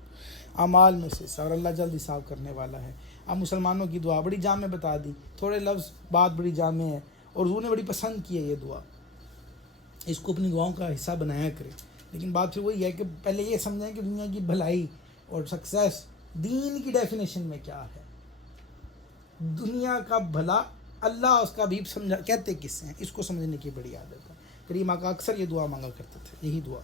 اعمال میں سے حصہ، اور اللہ جلد حساب کرنے والا ہے. اب مسلمانوں کی دعا بڑی جامع بتا دی، تھوڑے لفظ بات بڑی جامع ہے، اور حضور نے بڑی پسند کی ہے یہ دعا، اس کو اپنی دعاؤں کا حصہ بنایا کرے. لیکن بات پھر وہی ہے کہ پہلے یہ سمجھیں کہ دنیا کی بھلائی اور سکسیس دین کی ڈیفینیشن میں کیا ہے. دنیا کا بھلا اللہ اس کا بھی سمجھا کہتے کس سے ہیں، اس کو سمجھنے کی بڑی عادت ہے. کریم آقا اکثر یہ دعا مانگا کرتے تھے، یہی دعا.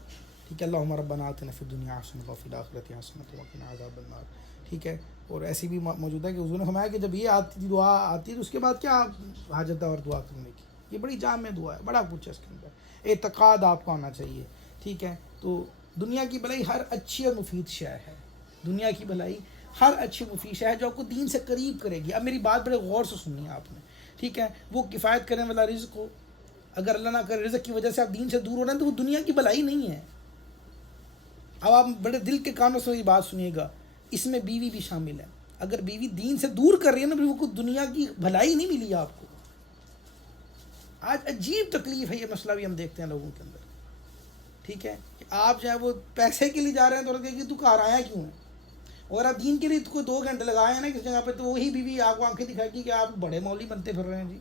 ٹھیک ہے، اللہم ربنا آتنا فی الدنیا حسنۃ وفی الآخرۃ حسنۃ وقنا عذاب النار. ٹھیک ہے، اور ایسی بھی موجود ہے کہ حضور نے فرمایا کہ جب یہ آتی دعا آتی ہے تو اس کے بعد کیا حاجت ہے اور دعا کرنے کی. یہ بڑی جامع دعا ہے، بڑا کچھ ہے اس کے اندر، اعتقاد آپ کو آنا چاہیے. ٹھیک ہے، تو دنیا کی بھلائی ہر اچھی اور مفید شے ہے. دنیا کی بھلائی ہر اچھی مفید شے ہے جو آپ کو دین سے قریب کرے گی. اب میری بات بڑے غور سے سننی ہے آپ نے. ٹھیک ہے، وہ کفایت کرنے والا رزق ہو، اگر اللہ نہ کرے رزق کی وجہ سے آپ دین سے دور ہو رہے ہیں تو وہ دنیا کی بھلائی نہیں ہے. اب آپ بڑے دل کے کانوں سے یہ بات سنیے گا، اس میں بیوی بھی شامل ہے. اگر بیوی دین سے دور کر رہی ہے نا، وہ کوئی دنیا کی بھلائی نہیں ملی آپ کو. آج عجیب تکلیف ہے، یہ مسئلہ بھی ہم دیکھتے ہیں لوگوں کے اندر. ٹھیک ہے، کہ آپ جو ہے وہ پیسے کے لیے جا رہے ہیں تو کہ تو کار آیا کیوں ہے، اور آپ دین کے لیے کوئی 2 گھنٹے لگائے ہیں نا کس جگہ پہ، تو وہی بیوی آپ کو آنکھیں دکھائے گی کہ آپ بڑے مولوی بنتے پھر رہے ہیں جی،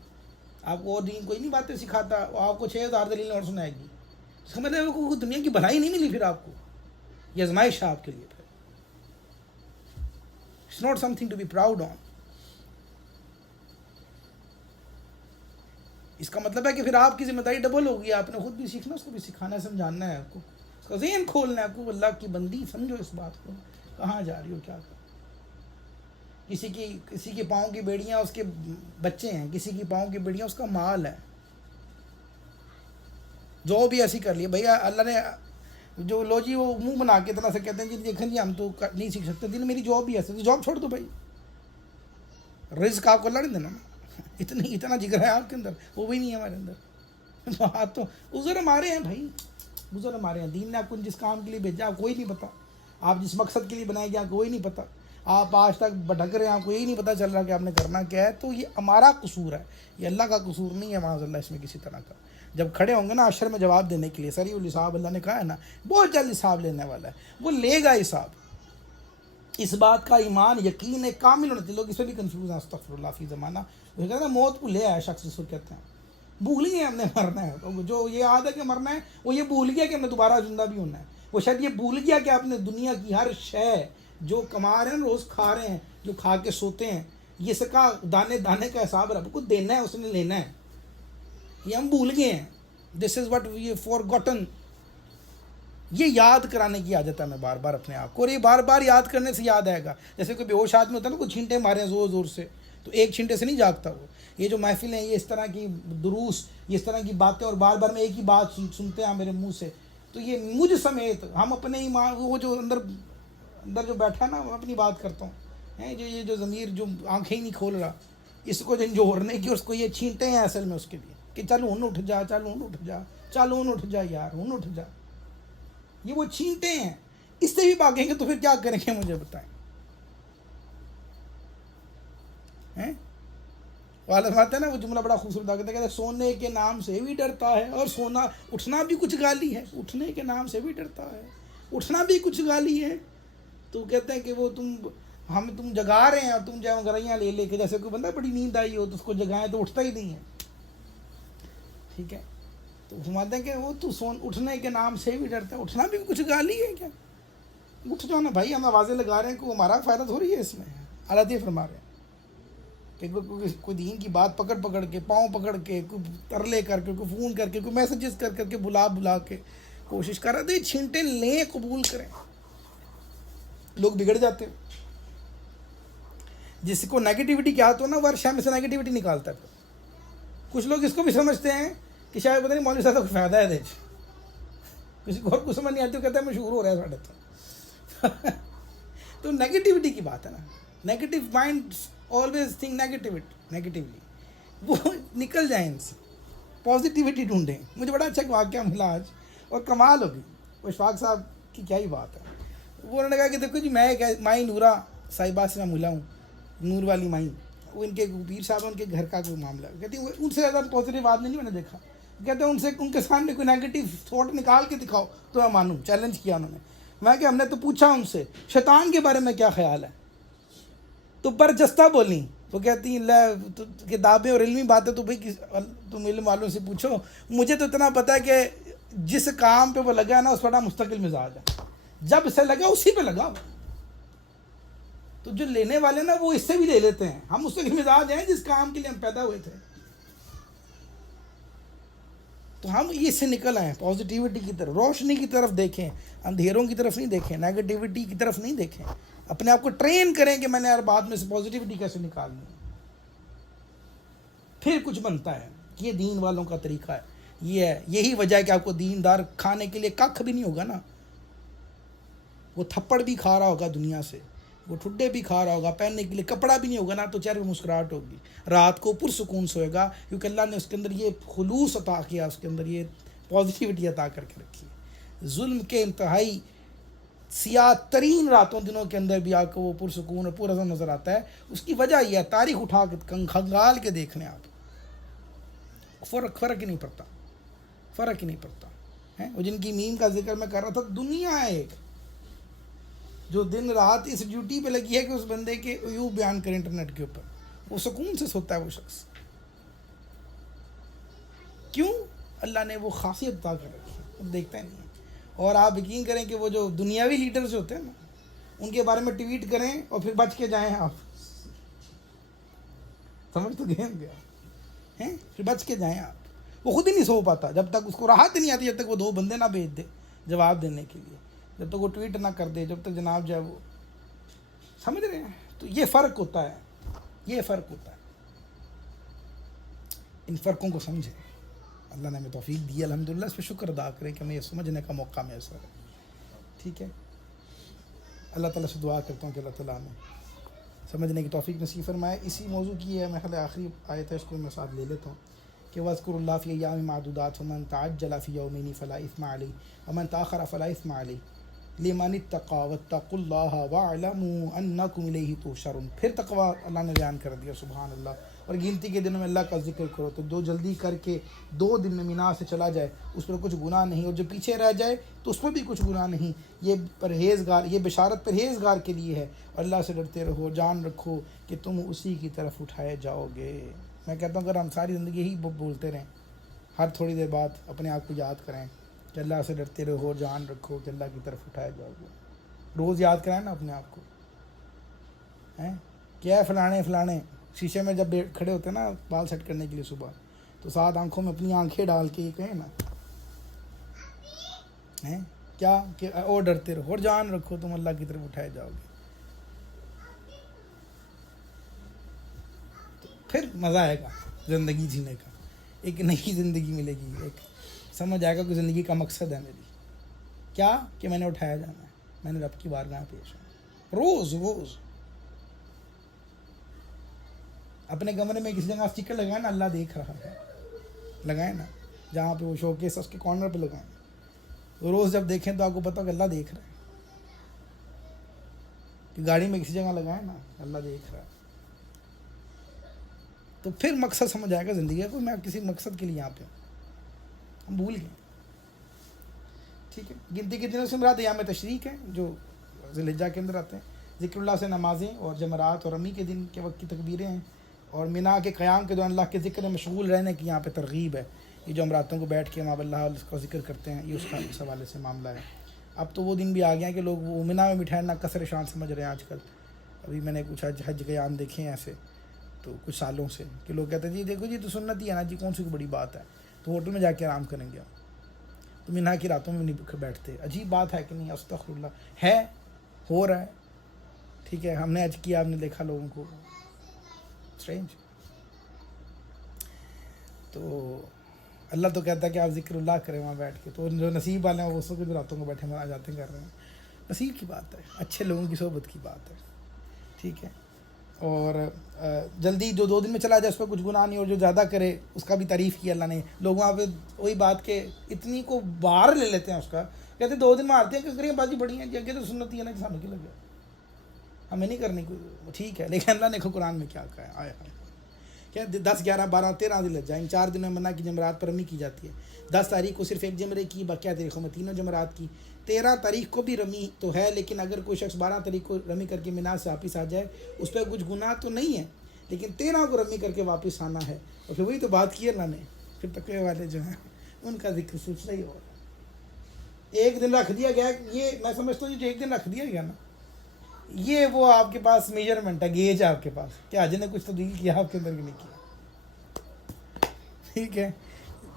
آپ کو اور دین کوئی نہیں باتیں سکھاتا، وہ آپ کو 6000 دلیلیں اور سنائے گی. اس کا مطلب کوئی دنیا کی بھلائی نہیں ملی پھر آپ کو. یہ آزمائش ہے آپ کے لیے. پھر it's not something to be proud on. اس کا مطلب ہے کہ پھر آپ کی ذمہ داری ڈبل ہوگی. آپ نے خود بھی سیکھنا، اس کو بھی سکھانا ہے، سمجھانا ہے، آپ کو اس کا ذہن کھولنا ہے. آپ کو اللہ کی بندی سمجھو اس بات کو، کہاں جا رہی ہو، کیا کر. کسی کی پاؤں کی بیڑیاں اس کے بچے ہیں، کسی کی پاؤں کی بیڑیاں اس کا مال ہے. جو بھی ایسی کر لی بھیا اللہ نے، جو لو جی وہ منہ بنا کے اتنا سے کہتے ہیں جی دیکھیں جی ہم تو نہیں سیکھ سکتے، دن میری جاب بھی ایسے، تو جاب چھوڑ دو بھائی. رزق آپ کو اللہ نہیں دینا نا، اتنا جگر ہے آپ کے اندر، وہ بھی نہیں ہے ہمارے اندر. بات تو عذر ہمارے ہیں بھائی، عذر ہمارے ہیں. دین نے آپ کو جس کام کے لیے بھیجا آپ کو ہی نہیں پتہ، آپ جس مقصد کے لیے بنائے گیا آپ کو ہی نہیں پتہ، آپ آج تک بھٹک رہے ہیں، آپ کو یہی نہیں پتہ چل رہا کہ آپ نے کرنا کیا ہے. تو یہ ہمارا قصور ہے، یہ اللہ کا قصور نہیں ہے معاذ اللہ اس میں کسی طرح کا. جب کھڑے ہوں گے نا عشر میں جواب دینے کے لیے، سریع الحساب اللہ نے کہا ہے نا، بہت جلد حساب لینے والا ہے، وہ لے گا حساب. اس بات کا ایمان یقین ہے کامل ہونا چاہیے. لوگ اس پہ بھی کنفیوز ہیں، استغفر اللہ فی زمانہ. وہ کہتے ہیں موت کو لے آیا شخص، جس کو کہتے ہیں بھول گئے ہم نے مرنا ہے. جو یہ یاد ہے کہ مرنا ہے، وہ یہ بھول گیا کہ ہم نے دوبارہ زندہ بھی ہونا ہے. وہ شاید یہ بھول گیا کہ آپ نے دنیا کی ہر شے جو کما رہے ہیں روز کھا رہے ہیں، جو کھا کے سوتے ہیں، یہ اس کا دانے دانے کا حساب رب کو دینا ہے، اس نے لینا ہے. یہ ہم بھول گئے ہیں. This is what we forgotten. یہ یاد کرانے کی عادت ہے میں بار بار اپنے آپ کو، اور یہ بار بار یاد کرنے سے یاد آئے گا. جیسے کوئی بے ہوش آدمی ہوتا ہے نا، کوئی چھینٹے مارے ہیں زور زور سے، تو ایک چھینٹے سے نہیں جاگتا وہ. یہ جو محفل ہیں، یہ اس طرح کی دروس، یہ اس طرح کی باتیں، اور بار بار میں ایک ہی بات سنتے ہیں میرے منہ سے، تو یہ مجھ سمیت ہم اپنے ایمان، وہ جو اندر جو بیٹھا ہے نا، میں اپنی بات کرتا ہوں، یہ جو ضمیر جو آنکھیں ہی نہیں کھول رہا، اس کو جھنجھوڑنے کی، اس کو یہ چھینٹے ہیں اصل میں اس کے لیے کہ چل ہن اٹھ جا، چل ہن اٹھ جا، چل ہن اٹھ جا یار، ہن اٹھ جا. یہ وہ چھینٹے ہیں. اس سے بھی بھاگیں گے تو پھر کیا کریں گے مجھے بتائیں. والد فرماتے ہیں نا وہ جملہ بڑا خوبصورت آ کہتے ہیں سونے کے نام سے بھی ڈرتا ہے اور سونا اٹھنا بھی کچھ گالی ہے، اٹھنے کے نام سے بھی ڈرتا ہے، اٹھنا بھی کچھ گالی ہے. تو کہتے ہیں کہ وہ تم جگا رہے ہیں اور تم جو گرائیاں لے لے کے، جیسے کوئی بندہ بڑی نیند آئی ہو تو اس کو جگائیں تو اٹھتا ہی نہیں ہے. ٹھیک ہے، تو فرماتے ہیں کہ وہ اٹھنے کے نام سے بھی ڈرتا ہے، اٹھنا بھی کچھ گالی ہے کیا؟ اٹھ جاؤ نا بھائی، ہم آوازیں لگا رہے ہیں کہ ہمارا فائدہ تھوڑی ہے اس میں. اللہ یہ فرما رہے ہیں کہ کوئی دین کی بات پکڑ کے، پاؤں پکڑ کے، کوئی ترلے کر کے، کوئی فون کر کے، کوئی میسیجز کر کے، بلا کے کوشش کر رہے تھے چھینٹے لیں، قبول کریں. لوگ بگڑ جاتے ہیں. جس کو نیگیٹیوٹی کیا تو نا وہ ہر شام سے نیگیٹیوٹی نکالتا ہے. کچھ لوگ اس کو بھی سمجھتے ہیں کہ شاید پتہ نہیں مولوی صاحب کو فائدہ ہے. کسی کو اور کو سمجھ نہیں آتی، وہ کہتا ہے مشہور ہو رہا ہے ساڑھے تو نیگیٹیوٹی کی بات ہے نا. Negative mind always think negatively. وہ نکل جائیں ان سے، پازیٹیوٹی ڈھونڈیں. مجھے بڑا اچھا واقعہ ملا آج اور کمال ہوگی. وہ اشفاق صاحب کی کیا ہی بات ہے. وہ انہوں نے کہا کہ دیکھو جی میں مائی نورا صاحبہ سے میں ملا ہوں، نور والی مائی. وہ ان کے پیر صاحب ہیں، ان کے گھر کا کوئی معاملہ. کہتی ہیں ان سے زیادہ پازیٹیو آدمی نہیں میں نے دیکھا. کہتے ہیں ان کے سامنے کوئی نیگیٹیو تھاٹ نکال کے دکھاؤ تو میں مانوں. چیلنج کیا انہوں نے. میں کہ ہم نے تو پوچھا ان سے شیطان کے بارے میں کیا خیال ہے، تو برجستہ بولیں. وہ کہتی ہیں کتابیں اور علمی باتیں تو بھائی تم علم والوں سے پوچھو. مجھے تو اتنا پتہ ہے کہ جس کام پہ وہ لگا ہے نا اس بڑا مستقل مزاج ہے. جب سے لگا اسی پہ لگا. تو جو لینے والے نا وہ اس سے بھی لے لیتے ہیں. ہم مستقل مزاج ہیں جس کام کے لیے ہم پیدا ہوئے تھے. تو ہم اس سے نکل آئیں پازیٹیوٹی کی طرف، روشنی کی طرف دیکھیں، اندھیروں کی طرف نہیں دیکھیں، نیگیٹیوٹی کی طرف نہیں دیکھیں. اپنے آپ کو ٹرین کریں کہ میں نے ہر بات میں سے پازیٹیوٹی کیسے نکالنی ہے. پھر کچھ بنتا ہے. یہ دین والوں کا طریقہ ہے. یہ ہے، یہی وجہ ہے کہ آپ کو دیندار کھانے کے لیے ککھ بھی نہیں ہوگا نا. وہ تھپڑ بھی کھا رہا ہوگا دنیا سے، وہ ٹھڈے بھی کھا رہا ہوگا، پہننے کے لیے کپڑا بھی نہیں ہوگا نا، تو چہرے پہ مسکراہٹ ہوگی. رات کو پرسکون سوئے گا کیونکہ اللہ نے اس کے اندر یہ خلوص عطا کیا، اس کے اندر یہ پازیٹیوٹی عطا کر کے رکھی. ظلم کے انتہائی سیاہ ترین راتوں دنوں کے اندر بھی آپ کو وہ پرسکون اور پرامن نظر آتا ہے. اس کی وجہ یہ ہے، تاریخ اٹھا کے کھنگال کے دیکھ لیں آپ، فرق ہی نہیں پڑتا. فرق ہی نہیں پڑتا ہے. وہ جن کی میم کا ذکر میں کر رہا تھا، دنیا ہے ایک جو دن رات اس ڈیوٹی پہ لگی ہے کہ اس بندے کے عیوب بیان کریں انٹرنیٹ کے اوپر. وہ سکون سے سوتا ہے وہ شخص. کیوں؟ اللہ نے وہ خاصیت عطا کر رکھی ہے، وہ دیکھتا ہی نہیں ہے. اور آپ یقین کریں کہ وہ جو دنیاوی لیڈرز ہوتے ہیں نا، ان کے بارے میں ٹویٹ کریں اور پھر بچ کے جائیں. آپ سمجھ تو گئے ہیں، پھر بچ کے جائیں آپ. وہ خود ہی نہیں سو پاتا جب تک اس کو راحت نہیں آتی، جب تک وہ 2 بندے نہ بھیج دے جواب دینے کے لیے، جب تک وہ ٹویٹ نہ کر دے، جب تک جناب جو ہے وہ. سمجھ رہے ہیں؟ تو یہ فرق ہوتا ہے، یہ فرق ہوتا ہے. ان فرقوں کو سمجھیں. اللہ نے ہمیں توفیق دی الحمدللہ. اس پہ شکر ادا کریں کہ ہمیں یہ سمجھنے کا موقع میسر ہے. ٹھیک ہے، اللہ تعالیٰ سے دعا کرتا ہوں کہ اللہ تعالیٰ ہمیں سمجھنے کی توفیق نصیب فرمائے. اسی موضوع کی ہے میں آخری آیت ہے، اس کو میں ساتھ لے لیتا ہوں کہ وَاذْكُرُوا اللَّهَ فِي أَيَّامٍ مَّعْدُودَاتٍ وَمَن تَعَجَّلَ فِي يَوْمَيْنِ فَلَا إِثْمَ عَلَيْهِ وَمَن تَأَخَّرَ فَلَا إِثْمَ عَلَيْهِ لِمَنِ اتَّقَىٰ وَاتَّقُوا اللَّهَ وَاعْلَمُوا أَنَّكُمْ إِلَيْهِ تُحْشَرُونَ. پھر تقویٰ اللہ نے بیان کر دیا. سبحان اللہ. اور گنتی کے دنوں میں اللہ کا ذکر کرو. تو جو جلدی کر کے 2 دن میں مینا سے چلا جائے اس پر کچھ گناہ نہیں، اور جو پیچھے رہ جائے تو اس پر بھی کچھ گناہ نہیں. یہ پرہیزگار، یہ بشارت پرہیزگار کے لیے ہے. اور اللہ سے ڈرتے رہو، جان رکھو کہ تم اسی کی طرف اٹھائے جاؤ گے. میں کہتا ہوں اگر ہم ساری زندگی یہی بولتے رہیں، ہر تھوڑی دیر بعد اپنے آپ کو یاد کریں کہ اللہ سے ڈرتے رہو، جان رکھو کہ اللہ کی طرف اٹھائے جاؤ گے. روز یاد کرائیں نا اپنے آپ کو. کیا ہے فلانے شیشے میں جب کھڑے ہوتے ہیں نا بال سیٹ کرنے کے لیے صبح، تو 7 آنکھوں میں اپنی آنکھیں ڈال کے یہ کہیں نا کیا کہ اور ڈرتے رہو اور جان رکھو تم اللہ کی طرف اٹھائے جاؤ گے. تو پھر مزہ آئے گا زندگی جینے کا. ایک نئی زندگی ملے گی. ایک سمجھ آئے گا کہ زندگی کا مقصد ہے میری کیا، کہ میں نے اٹھایا جانا ہے، میں نے رب کی بارگاہ پیش ہونا روز. اپنے کمرے میں کسی جگہ اسٹیکر لگائیں نا، اللہ دیکھ رہا ہے، لگائیں نا. جہاں پہ وہ شو کیس اس کے کارنر پہ لگائیں. روز جب دیکھیں تو آپ کو پتہ کہ اللہ دیکھ رہا ہے. کہ گاڑی میں کسی جگہ لگائیں نا، اللہ دیکھ رہا ہے. تو پھر مقصد سمجھ آئے گا زندگی کا، کوئی میں کسی مقصد کے لیے یہاں پہ ہوں، ہم بھول گئے. ٹھیک ہے، گنتی کے دنوں سے مراد ایام تشریق ہیں جو ذی الحجہ کے اندر آتے ہیں. ذکر اللہ سے نمازیں اور جمرات اور رمی کے دن کے وقت کی تکبیریں ہیں، اور مینا کے قیام کے دوران اللہ کے ذکر میں مشغول رہنے کی یہاں پہ ترغیب ہے. یہ جو ہم راتوں کو بیٹھ کے وہاں اللہ کا ذکر کرتے ہیں، یہ اس حوالے سے معاملہ ہے. اب تو وہ دن بھی آ گیا کہ لوگ وہ مینا میں بٹھائنا کثر شان سمجھ رہے ہیں آج کل. ابھی میں نے کچھ حج کے عام دیکھے ہیں ایسے تو کچھ سالوں سے کہ لوگ کہتے ہیں جی دیکھو جی تو سنت ہی ہے نا جی، کون سی بڑی بات ہے، تو ہوٹل میں جا کے آرام کریں گے، تو مینا کی راتوں میں نہیں بیٹھتے. عجیب بات ہے کہ نہیں؟ استغفر اللہ، ہے ہو رہا ہے. ٹھیک ہے، ہم نے حج کیا، آپ نے دیکھا لوگوں کو اسٹرینج. تو اللہ تو کہتا ہے کہ آپ ذکر اللہ کریں وہاں بیٹھ کے. تو جو نصیب والے ہیں وہ اس وقت راتوں کو بیٹھے آ جاتے ہیں کر رہے ہیں. نصیب کی بات ہے، اچھے لوگوں کی صحبت کی بات ہے. ٹھیک ہے، اور جلدی جو 2 دن میں چلا جائے اس پہ کچھ گناہ نہیں، اور جو زیادہ کرے اس کا بھی تعریف کی اللہ نے. لوگ وہاں پہ وہی بات کہ اتنی کو باہر لے لیتے ہیں اس کا، کہتے ہیں 2 دن میں آتے ہیں کہ کریں بازی بڑی ہیں جی، اگے تو سنت ہی ہے نا، سانوں کی لگے ہمیں نہیں کرنی کوئی. ٹھیک ہے، لیکن اللہ نے قرآن میں کیا کہا ہے؟ آیا کیا 10 11 12 13 دن لگ جائیں. ان 4 دنوں میں منع کی جمرات پر رمی کی جاتی ہے. 10 تاریخ کو صرف 1 جمرے کی، باقی تاریخوں میں 3 جمرات کی. 13 تاریخ کو بھی رمی تو ہے، لیکن اگر کوئی شخص 12 تاریخ کو رمی کر کے مینا سے واپس آ جائے اس پہ کچھ گناہ تو نہیں ہے، لیکن 13 کو رمی کر کے واپس آنا ہے. اور پھر وہی تو بات کی اللہ نے، پھر تقوی والے جو ہیں ان کا ذکر سلسلہ ہی ہو رہا ہے. 1 دن رکھ دیا گیا، یہ میں سمجھتا ہوں جو 1 دن رکھ دیا گیا نا، یہ وہ آپ کے پاس میجرمنٹ ہے، گیج ہے آپ کے پاس کہ حج نے کچھ تبدیل کیا آپ کے اندر بھی نہیں کیا. ٹھیک ہے،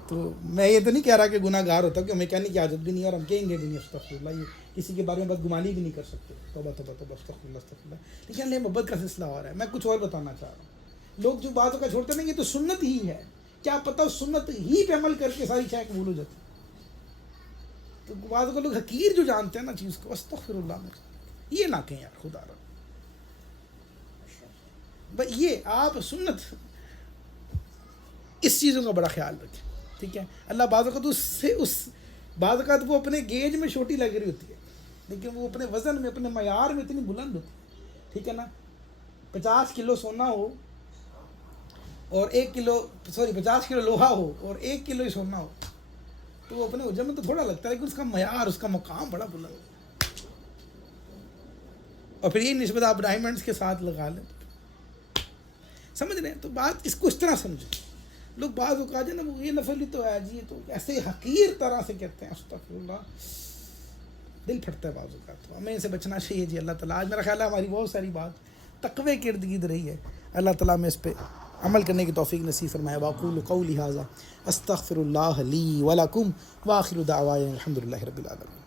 تو میں یہ تو نہیں کہہ رہا کہ گناہ گار ہوتا، کہ ہمیں کہنے کی عادت بھی نہیں ہے اور ہم کہیں گے بھی نہیں استغفر اللہ، یہ کسی کے بارے میں بدگمانی بھی نہیں کر سکتے. توبہ توبہ توبہ، استغفر اللہ استغفر اللہ. لیکن اللہ محبت کا سلسلہ ہو رہا ہے. میں کچھ اور بتانا چاہ رہا ہوں. لوگ جو باتوں کا چھوڑتے نہیں، یہ تو سنت ہی ہے، کیا پتہ سنت ہی پہ عمل کر کے ساری چیزیں قبول ہو جاتی. تو بعض کو لوگ حقیر جو جانتے ہیں نا چیز کو، استغفر اللہ میں یہ نہ کہیں یار، خدا رہا بھائی. یہ آپ سنت اس چیزوں کا بڑا خیال رکھیں. ٹھیک ہے، اللہ بعض اوقات اس بعض اوقات وہ اپنے گیج میں چھوٹی لگ رہی ہوتی ہے، لیکن وہ اپنے وزن میں، اپنے معیار میں اتنی بلند ہوتی ہے. ٹھیک ہے نا، 50 کلو سونا ہو اور 50 کلو لوہا ہو اور 1 کلو ہی سونا ہو، تو وہ اپنے وزن میں تو تھوڑا لگتا ہے، لیکن اس کا معیار، اس کا مقام بڑا بلند ہے. اور پھر یہ نسبت آپ ڈائمنڈس کے ساتھ لگا لیں، سمجھ رہے ہیں؟ تو بات اس کو اس طرح سمجھیں. لوگ بعض اوقات ہے نا، وہ یہ لفظ تو ہے جی، تو ایسے حقیر طرح سے کہتے ہیں، استغفر اللہ، دل پھٹتا ہے بعض اوقات. تو ہمیں ان سے بچنا چاہیے جی. اللہ تعالیٰ، آج میرا خیال ہے ہماری بہت ساری بات تقوی کے ارد گرد رہی ہے. اللہ تعالیٰ میں اس پہ عمل کرنے کی توفیق نصیب فرمائے. واقول قولی ھذا استغفر اللہ لی ولکم وآخر دعوانا الحمد للہ رب العالمین.